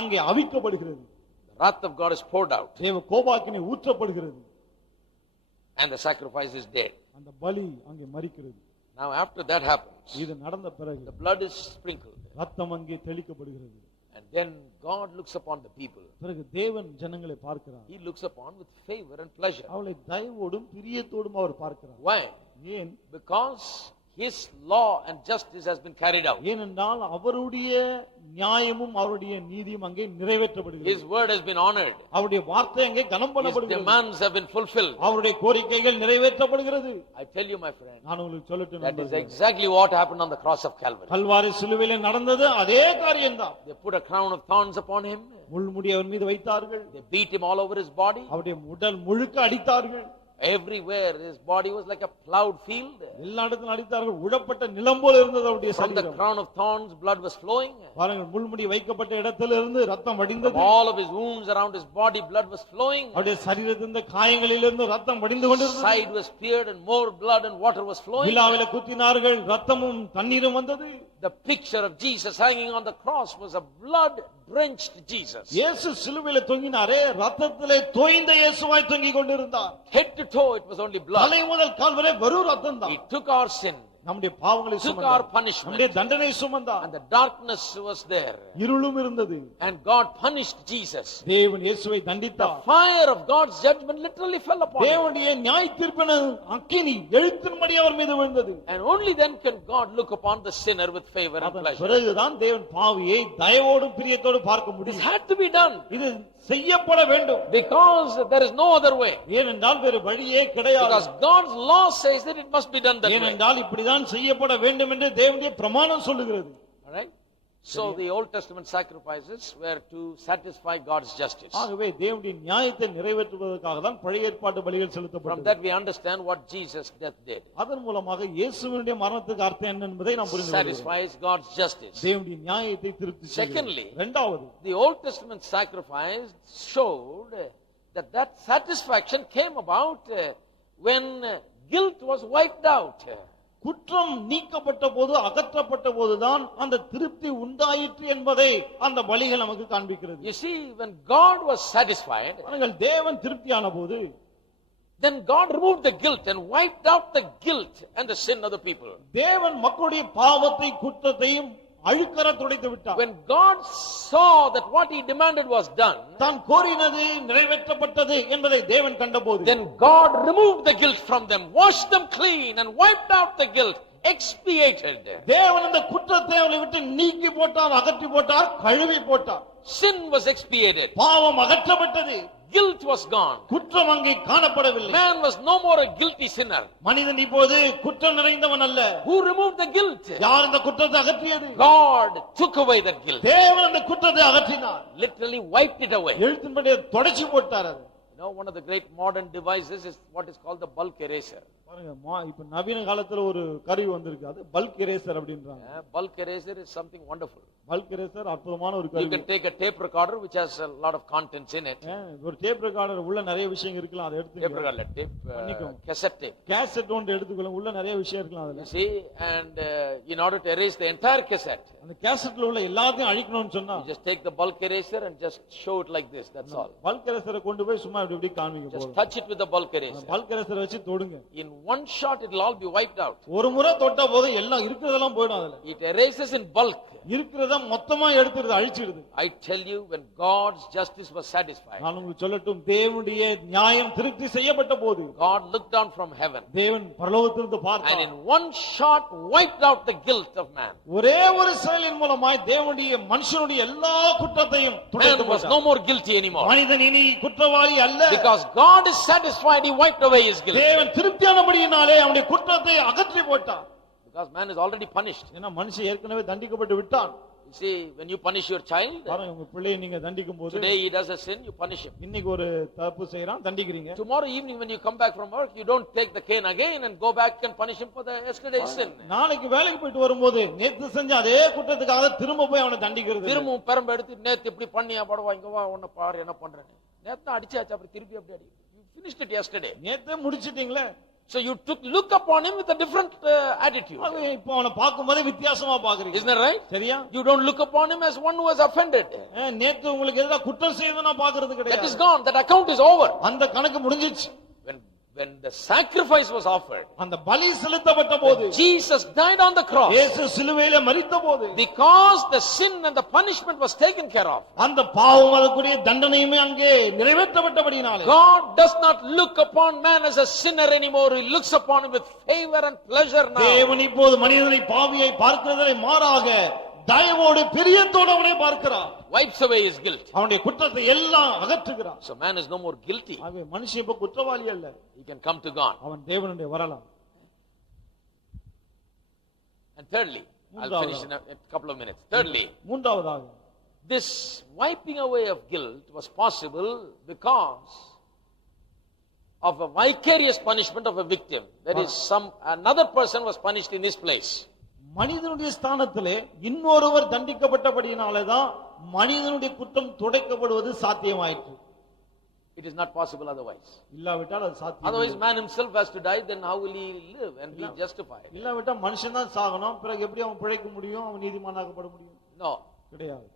அங்கே அவிக்கப்படுகிறது. The wrath of God is poured out. தேவ கோபாக்கினை ஊற்றப்படுகிறது. And the sacrifice is dead. அந்த பலி அங்கே மரிக்கிறது. Now after that happens, இது நடந்த பிறகு the blood is sprinkled. ரத்தம் அங்கே தெளிக்கப்படுகிறது. And then God looks upon the people. பிறகு தேவன் ஜனங்களை பார்க்கிறார். He looks upon with favor and pleasure. அவளை தயவோடும் பிரியத்தோடும் அவர் பார்க்கிறார். Why? ஏன்? Because His law and justice has been carried out. ஏனென்றால் அவருடைய நியாயமும் அவருடைய நீதியும் அங்கே நிறைவேற்றப்படுகிறது. His word has been honored. அவருடைய வார்த்தை அங்கே கனம் His பண்ணப்படுகிறது. demands have been fulfilled. அவருடைய கோரிக்கைகள் நிறைவேற்றப்படுகிறது. I tell you, my friend, நான் உங்களுக்கு சொல்லட்டும் that is நண்பர்களே, exactly what happened on the cross of Calvary. Kalvari சிலுவையிலே நடந்தது அதே காரியம்தான். They put a crown of thorns upon him. முள்முடி அவர் மீது வைத்தார்கள். They beat him all over his body. அவருடைய உடல் முழுக்க அடித்தார்கள். Everywhere his body was like a plowed field. எல்லா இடத்திலும் அடித்தார்கள். உழப்பட்ட நிலம் போல இருந்தது அவருடைய From the சரீரம். crown of thorns, blood was flowing. பாருங்கள், முள்முடி வைக்கப்பட்ட இடத்திலிருந்து ரத்தம் வடிந்தது. From all of his wounds around his body, blood was flowing. அவருடைய சரீரத்தின் காயங்களிலிருந்து ரத்தம் வடிந்து கொண்டிருந்தது. Side was pierced and more blood and water was flowing. விலாவில குத்தினார்கள், ரத்தமும் தண்ணீரும் வந்தது. The picture of Jesus hanging on the cross was a blood-drenched Jesus. இயேசு சிலுவையில தொங்கினாரே, ரத்தத்திலே தோய்ந்த இயேசுவாய் தொங்கிக் கொண்டிருந்தார். Head to toe, it was only blood. தலை முதல் கால் வரை வெறும் ரத்தம் He தான். took our sin. நம்முடைய பாவங்களை took சுமந்தார், our punishment, நம்முடைய தண்டனை சுமந்தார், and the darkness was there. இருளும் இருந்தது. And God punished Jesus. தேவன் இயேசுவை The தண்டித்தார். fire of God's judgment literally fell upon him. தேவனுடைய நியாய தீர்ப்பின் அக்கினி எழுத்தின்படி அவர் மீது விழுந்தது. And only then can God look upon the sinner with favor and அதன் pleasure. பிறகுதான் தேவன் பாவியை தயவோடும் பிரியத்தோடு பார்க்க This முடியும். had to be done இது செய்யப்பட வேண்டும். because there is no other way. ஏனென்றால் வேறு வழியே கிடையாது. Because God's law says that it must be done that way. ஏனென்றால் இப்படிதான் செய்யப்பட வேண்டும் என்று தேவனுடைய பிரமாணம் சொல்லுகிறது. All right? So the Old Testament sacrifices were to satisfy God's justice. ஆகவே தேவனுடைய நியாயத்தை நிறைவேற்றுவதற்காக தான் பழைய ஏற்பாட்டு பலிகள் From செலுத்தப்பட்டது. that we understand what Jesus' death did. அதன் மூலமாக இயேசுவினுடைய மரணத்துக்கு அர்த்தம் என்ன என்பதை நாம் புரிந்து கொள்கிறோம். Satisfies God's justice. தேவனுடைய நியாயத்தை திருப்தி செய்கிறது. Secondly, இரண்டாவது, the Old Testament sacrifice showed that satisfaction came about when guilt was wiped out. குற்றம் நீக்கப்பட்ட போது, அகற்றப்பட்ட போதுதான் அந்த திருப்தி உண்டாயிற்று என்பதை அந்த பலிகள் நமக்கு காண்பிக்கிறது. You see, when God was satisfied, ஆனால் தேவன் திருப்தியான போது, then God removed the guilt and wiped out the guilt and the sin of the people. தேவன் மக்களுடைய பாவத்தை குற்றத்தையும் அழுக்கற துடைத்து விட்டார். When God saw that what he demanded was done, தான் கோரினது நிறைவேற்றப்பட்டது என்பதை தேவன் கண்டபோது, then God removed the guilt from them, washed them clean and wiped out the guilt, expiated. தேவன் அந்த குற்றத்தை அவளை விட்டு நீக்கி போட்டார், அகற்றி போட்டார், கழுவி போட்டார். Sin was expiated. பாவம் அகற்றப்பட்டது. Guilt was gone. குற்றம் அங்கே காணப்படவில்லை. Man was no more a guilty sinner. மனிதன் இப்போது குற்றம் நிறைந்தவன் அல்ல. Who removed the guilt? யார் அந்த குற்றத்தை அகற்றியது? God took away that guilt. தேவன் அந்த குற்றத்தை அகற்றினார். Literally wiped it away. எழுத்தின்படி தொடச்சி போட்டார். அது You know, one of the great modern devices is what is called the bulk eraser. பாருங்க, இப்ப நவீன காலத்துல ஒரு கருவி வந்திருக்கு, அது பல்க் எரேசர் அப்படின்றாங்க. Bulk eraser is something wonderful. Bulk eraser அற்புதமான ஒரு You கருவி. can take a tape recorder which has a lot of contents in it. ஒரு டேப் ரெக்கார்டர் உள்ள நிறைய விஷயம் இருக்கலாம், அதை Tape எடுத்து recorder, cassette tape. கேசட் ஒன்று எடுத்துக்கலாம், உள்ள நிறைய விஷயம் இருக்கலாம் அதுல. You see, and in order to erase the entire cassette, அந்த கேசட்ல உள்ள எல்லாத்தையும் அழிக்கணும்னு சொன்னா, you just take the bulk eraser and just show it like this. That's all. Bulk எரேசரை கொண்டு போய் சும்மா இப்படி இப்படி காமிக்க Just போறோம். touch it with the bulk eraser. Bulk எரேசரை வச்சு தொடுங்க. In one shot, it will all be wiped out. ஒரு முறை தொட்டா போதும், எல்லாம் இருக்கிறதெல்லாம் போயிடும் அதுல. It erases in bulk. இருக்கிறத மொத்தமா எடுத்துடுது, அழிச்சிடுது. I tell you, when God's justice was satisfied, நான் உங்களுக்கு சொல்லட்டும், தேவனுடைய நியாயம் திருப்தி செய்யப்பட்ட போது, God looked down from heaven தேவன் பரலோகத்திலிருந்து and பார்த்தார். in one shot wiped out the guilt of man. ஒரே ஒரு செயலின் மூலமாய் தேவனுடைய மனுஷனுடைய எல்லா குற்றத்தையும் துடைத்து Man was போட்டார். no more guilty anymore. மனிதன் இனி குற்றவாளி அல்ல. Because God is satisfied, he wiped away his guilt. தேவன் திருப்தியானபடியினாலே அவனுடைய குற்றத்தை அகற்றி போட்டார். Because man is already punished. ஏன்னா மனுஷன் ஏற்கனவே தண்டிக்கப்பட்டு விட்டான். You see, when you punish your child, பாருங்க, உங்க பிள்ளையை நீங்க தண்டிக்கும் போது, today he does a sin, you punish him. இன்னைக்கு ஒரு தப்பு செய்யறான், தண்டிக்கிறீங்க. Tomorrow evening when you come back from work, you don't take the cane again and go back and punish him for the yesterday's sin. நாளைக்கு வேலைக்கு போயிட்டு வரும்போது நேத்து செஞ்ச அதே குற்றத்துக்காக திரும்ப போய் அவனை தண்டிக்கிறது. திரும்பவும் பெரம்ப எடுத்து நேத்து இப்படி பண்ணியா படவா, இங்க வா, உன்னை பாரு என்ன பண்றேன்னு. நேத்து அடிச்சாச்சு, அப்படி திருப்பி அப்படி அடி. You finished it yesterday. நேத்தே முடிச்சிட்டீங்களே. So you look upon him with a different attitude. அது இப்போ அவனை பார்க்கும்போது வித்தியாசமா பாக்குறீங்க. Isn't that right? சரியா? You don't look upon him as one who has offended. நேத்து உங்களுக்கு எதிராக குற்றம் செய்தனா பாக்குறது That is கிடையாது. gone. That account is over. அந்த கணக்கு முடிஞ்சிச்சு. When the sacrifice was offered, அந்த பலி செலுத்தப்பட்ட போது, Jesus died on the cross. இயேசு சிலுவையிலே மரித்த போது, Because the sin and the punishment was taken care of. அந்த பாவம் அதற்குரிய தண்டனையுமே அங்கே நிறைவேற்றப்பட்டபடியினாலே, God does not look upon man as a sinner anymore. He looks upon him with favor and pleasure now. தேவன் இப்போது மனிதனை பாவியை பார்க்கிறதை மாறாக தயவோடு பிரியத்தோடு அவனை பார்க்கிறார். Wipes away his guilt. அவனுடைய குற்றத்தை எல்லாம் அகற்றுகிறார். So man is no more guilty. ஆகவே மனுஷன் இப்ப குற்றவாளி அல்ல. He can come to God. அவன் தேவனுடைய வரலாம். And thirdly, I'll finish in a couple of minutes. Thirdly, மூன்றாவதாக, this wiping away of guilt was possible because of a vicarious punishment of a victim. That is, another person was punished in his place. மனிதனுடைய ஸ்தானத்திலே இன்னொருவர் தண்டிக்கப்பட்டபடியினாலேதான் மனிதனுடைய குற்றம் துடைக்கப்படுவது சாத்தியமாயிற்று. It is not possible otherwise. இல்லாவிட்டால் அது சாத்தியம். Otherwise man himself has to die, then how will he live and be justified? இல்லாவிட்டால் மனுஷன் தான் சாகணும், பிறகு எப்படி அவன் பிழைக்க முடியும், அவன் நீதிமானாக்கப்பட முடியும்? No. கிடையாது.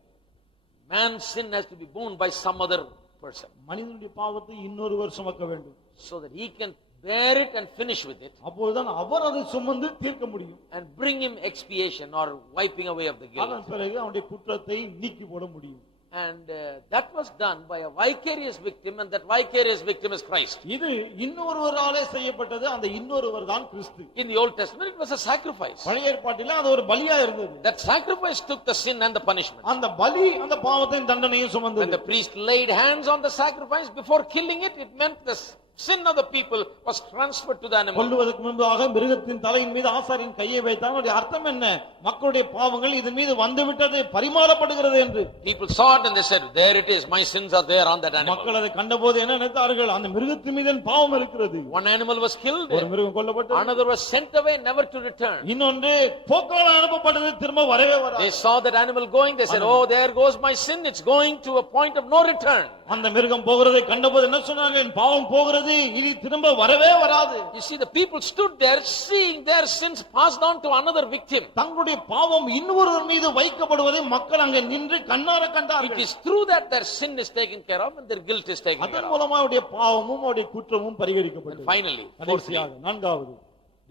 Man's sin has to be borne by some other person, மனிதனுடைய பாவத்தை இன்னொருவர் சுமக்க வேண்டும். so that he can bear it and finish with it, அப்போதுதான் அவர் அதை சுமந்து தீர்க்க முடியும். and bring him expiation or wiping away of the guilt. அதன் பிறகு அவனுடைய குற்றத்தை நீக்கி போட முடியும். And that was done by a vicarious victim, and that vicarious victim is Christ. இது இன்னொருவராலே செய்யப்பட்டது, அந்த இன்னொருவர் தான் கிறிஸ்து. In the Old Testament, it was a sacrifice. பழைய ஏற்பாட்டிலே அது ஒரு பலியா இருந்தது. That sacrifice took the sin and the punishment. அந்த பலி அந்த பாவத்தையும் தண்டனையும் When சுமந்தது. the priest laid hands on the sacrifice before killing it, it meant the sin of the people was transferred to the animal. கொல்லுவதற்கு முன்பாக மிருகத்தின் தலையின் மீது ஆசாரியன் கையை வைத்தான். அதனுடைய அர்த்தம் என்ன? மக்களுடைய பாவங்கள் இதன் மீது வந்துவிட்டது, பரிமாறப்படுகிறது என்று. People saw it and they said, there it is, my sins are there on that animal. மக்கள் அதை கண்டபோது என்ன நினைத்தார்கள்? அந்த மிருகத்தின் மீது என் பாவம் இருக்கிறது. One animal was killed, ஒரு மிருகம் கொல்லப்பட்டது, another was sent away, never to return. இன்னொன்று போக்கால அனுப்பப்பட்டது, திரும்ப வரவே வராது. They saw that animal going, they said, oh, there goes my sin, it's going to a point of no return. அந்த மிருகம் போகிறதை கண்டபோது என்ன சொன்னாங்க? என் பாவம் போகிறது, இது திரும்ப வரவே வராது. You see, the people stood there seeing their sins passed on to another victim. தங்களுடைய பாவம் இன்னொருவர் மீது வைக்கப்படுவதை மக்கள் அங்க நின்று கண்ணார It கண்டார்கள். is through that their sin is taken care of and their guilt is taken care அதன் of. மூலமா அவருடைய பாவமும் அவருடைய குற்றமும் And பரிகரிக்கப்பட்டது. finally, கடைசியாக நான்காவது,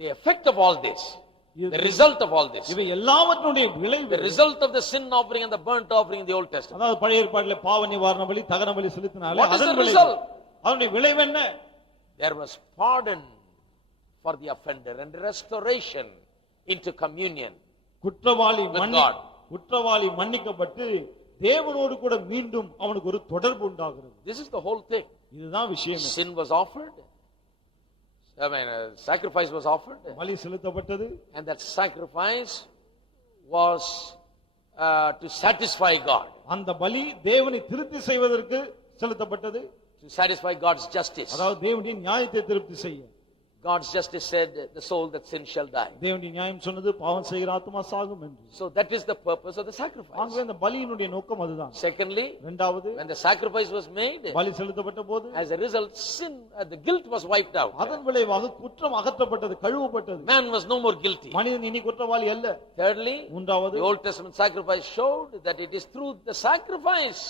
the effect of all this, the result of all this, இவை எல்லாவற்றுடைய விளைவு, the result of the sin offering and the burnt offering in the Old Testament. அதாவது பழைய ஏற்பாட்டிலே பாவ நிவாரண பலி, தகன பலி செலுத்தினாலே What is the அதன் விளைவு, result? அதனுடைய விளைவு என்ன? There was pardon for the offender and restoration into communion. குற்றவாளி With God. குற்றவாளி மன்னிக்கப்பட்டு தேவனோடு கூட மீண்டும் அவனுக்கு ஒரு தொடர்பு உண்டாகிறது. This is the whole thing. இதுதான் விஷயம். Sin was offered. Sacrifice was offered. பலி செலுத்தப்பட்டது. And that sacrifice was to satisfy God. அந்த பலி தேவனை திருப்தி செய்வதற்கு செலுத்தப்பட்டது. To satisfy God's justice. அதாவது தேவனுடைய நியாயத்தை திருப்தி செய்ய. God's justice said, the soul that sins shall die. தேவனுடைய நியாயம் சொன்னது பாவம் செய்கிற ஆத்துமா சாகும் என்று. So that is the purpose of the sacrifice. ஆகவே அந்த பலியினுடைய நோக்கம் அதுதான். Secondly, இரண்டாவது, when the sacrifice was made, பலி செலுத்தப்பட்ட போது as a result, sin, the guilt was wiped out. அதன் விளைவாக குற்றம் அகற்றப்பட்டது, கழுவப்பட்டது. Man was no more guilty. மனிதன் இனி குற்றவாளி அல்ல. Thirdly, மூன்றாவது, the Old Testament sacrifice showed that it is through the sacrifice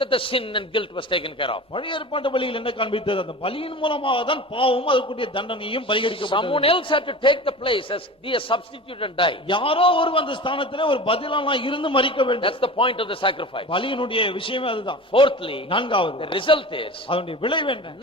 that the sin and guilt was taken care of. பழைய ஏற்பாட்டு பலியில் என்ன காண்பித்தது? அந்த பலியின் மூலமாக தான் பாவமும் அதுக்குரிய தண்டனையும் பரிகரிக்கப்பட்டது. Someone else had to take the place as be a substitute and die. யாரோ ஒரு அந்த ஸ்தானத்திலே ஒரு பதிலாக இருந்து மரிக்க வேண்டும். That's the point of the sacrifice. பலியினுடைய விஷயமே அதுதான். Fourthly, நான்காவது, the result is அதனுடைய விளைவு என்ன?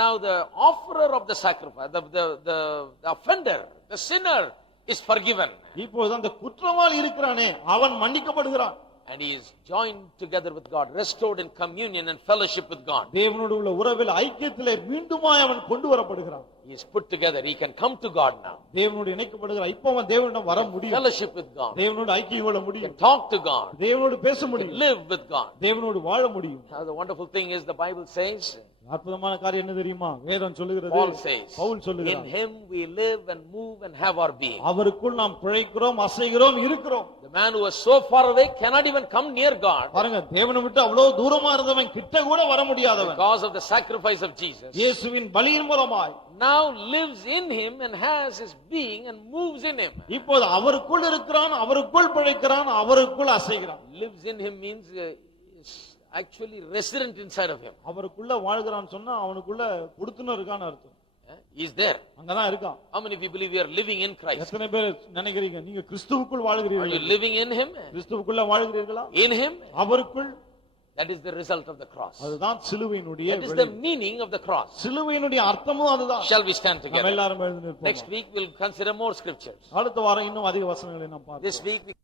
now the offerer of the sacrifice, the offender, the sinner is forgiven. இப்போது அந்த குற்றவாளி இருக்கிறானே அவன் மன்னிக்கப்படுகிறான். And he is joined together with God, restored in communion and fellowship with God. தேவனோடு உள்ள உறவில் ஐக்கியத்திலே மீண்டுமாய் அவன் கொண்டு வரப்படுகிறான். He is put together. He can come to God now. தேவனோடு இணைக்கப்படுகிறான். இப்போ அவன் தேவனிடம் வர முடியும். Fellowship with God. தேவனோடு ஐக்கியம் கொள்ள He முடியும். can talk to God. தேவனோடு பேச He can முடியும். live with God. தேவனோடு வாழ முடியும். Now the wonderful thing is the Bible says, அற்புதமான காரியம் என்ன தெரியுமா? வேதம் சொல்லுகிறது, Paul says, பவுல் in சொல்லுகிறார், him we live and move and have our being. அவருக்குள் நாம் பிழைக்கிறோம், அசைகிறோம், இருக்கிறோம். The man who was so far away cannot even come near God பாருங்க, தேவனை விட்டு அவ்வளவு தூரமா இருந்தவன் கிட்ட கூட வர முடியாதவன் because of the sacrifice of Jesus. இயேசுவின் பலியின் மூலமாய் Now lives in him and has his being and moves in him. இப்போது அவருக்குள் இருக்கிறான், அவருக்குள் பிழைக்கிறான், அவருக்குள் அசைகிறான். Lives in him means is actually resident inside of him. அவருக்குள்ள வாழ்கிறான்னு சொன்னா அவனுக்குள்ள கொடுத்துன்னு இருக்கான்னு அர்த்தம். He is there. அங்கதான் இருக்கான். How many people believe you are living in Christ? எத்தனை பேர் நினைக்கிறீங்க நீங்க கிறிஸ்துவுக்குள் Are you வாழ்கிறீர்கள்? living in him? கிறிஸ்துவுக்குள்ள வாழ்கிறீர்களா? In him? அவருக்குள். That is the result of the cross. அதுதான் சிலுவையினுடைய That is the விளைவு. meaning of the cross. சிலுவையினுடைய அர்த்தமும் அதுதான். Shall we stand நம்ம together? எல்லாரும் எழுந்து நிற்போம். Next week we'll consider more scriptures. அடுத்த வாரம் இன்னும் அதிக வசனங்களை நாம் பார்ப்போம். This week we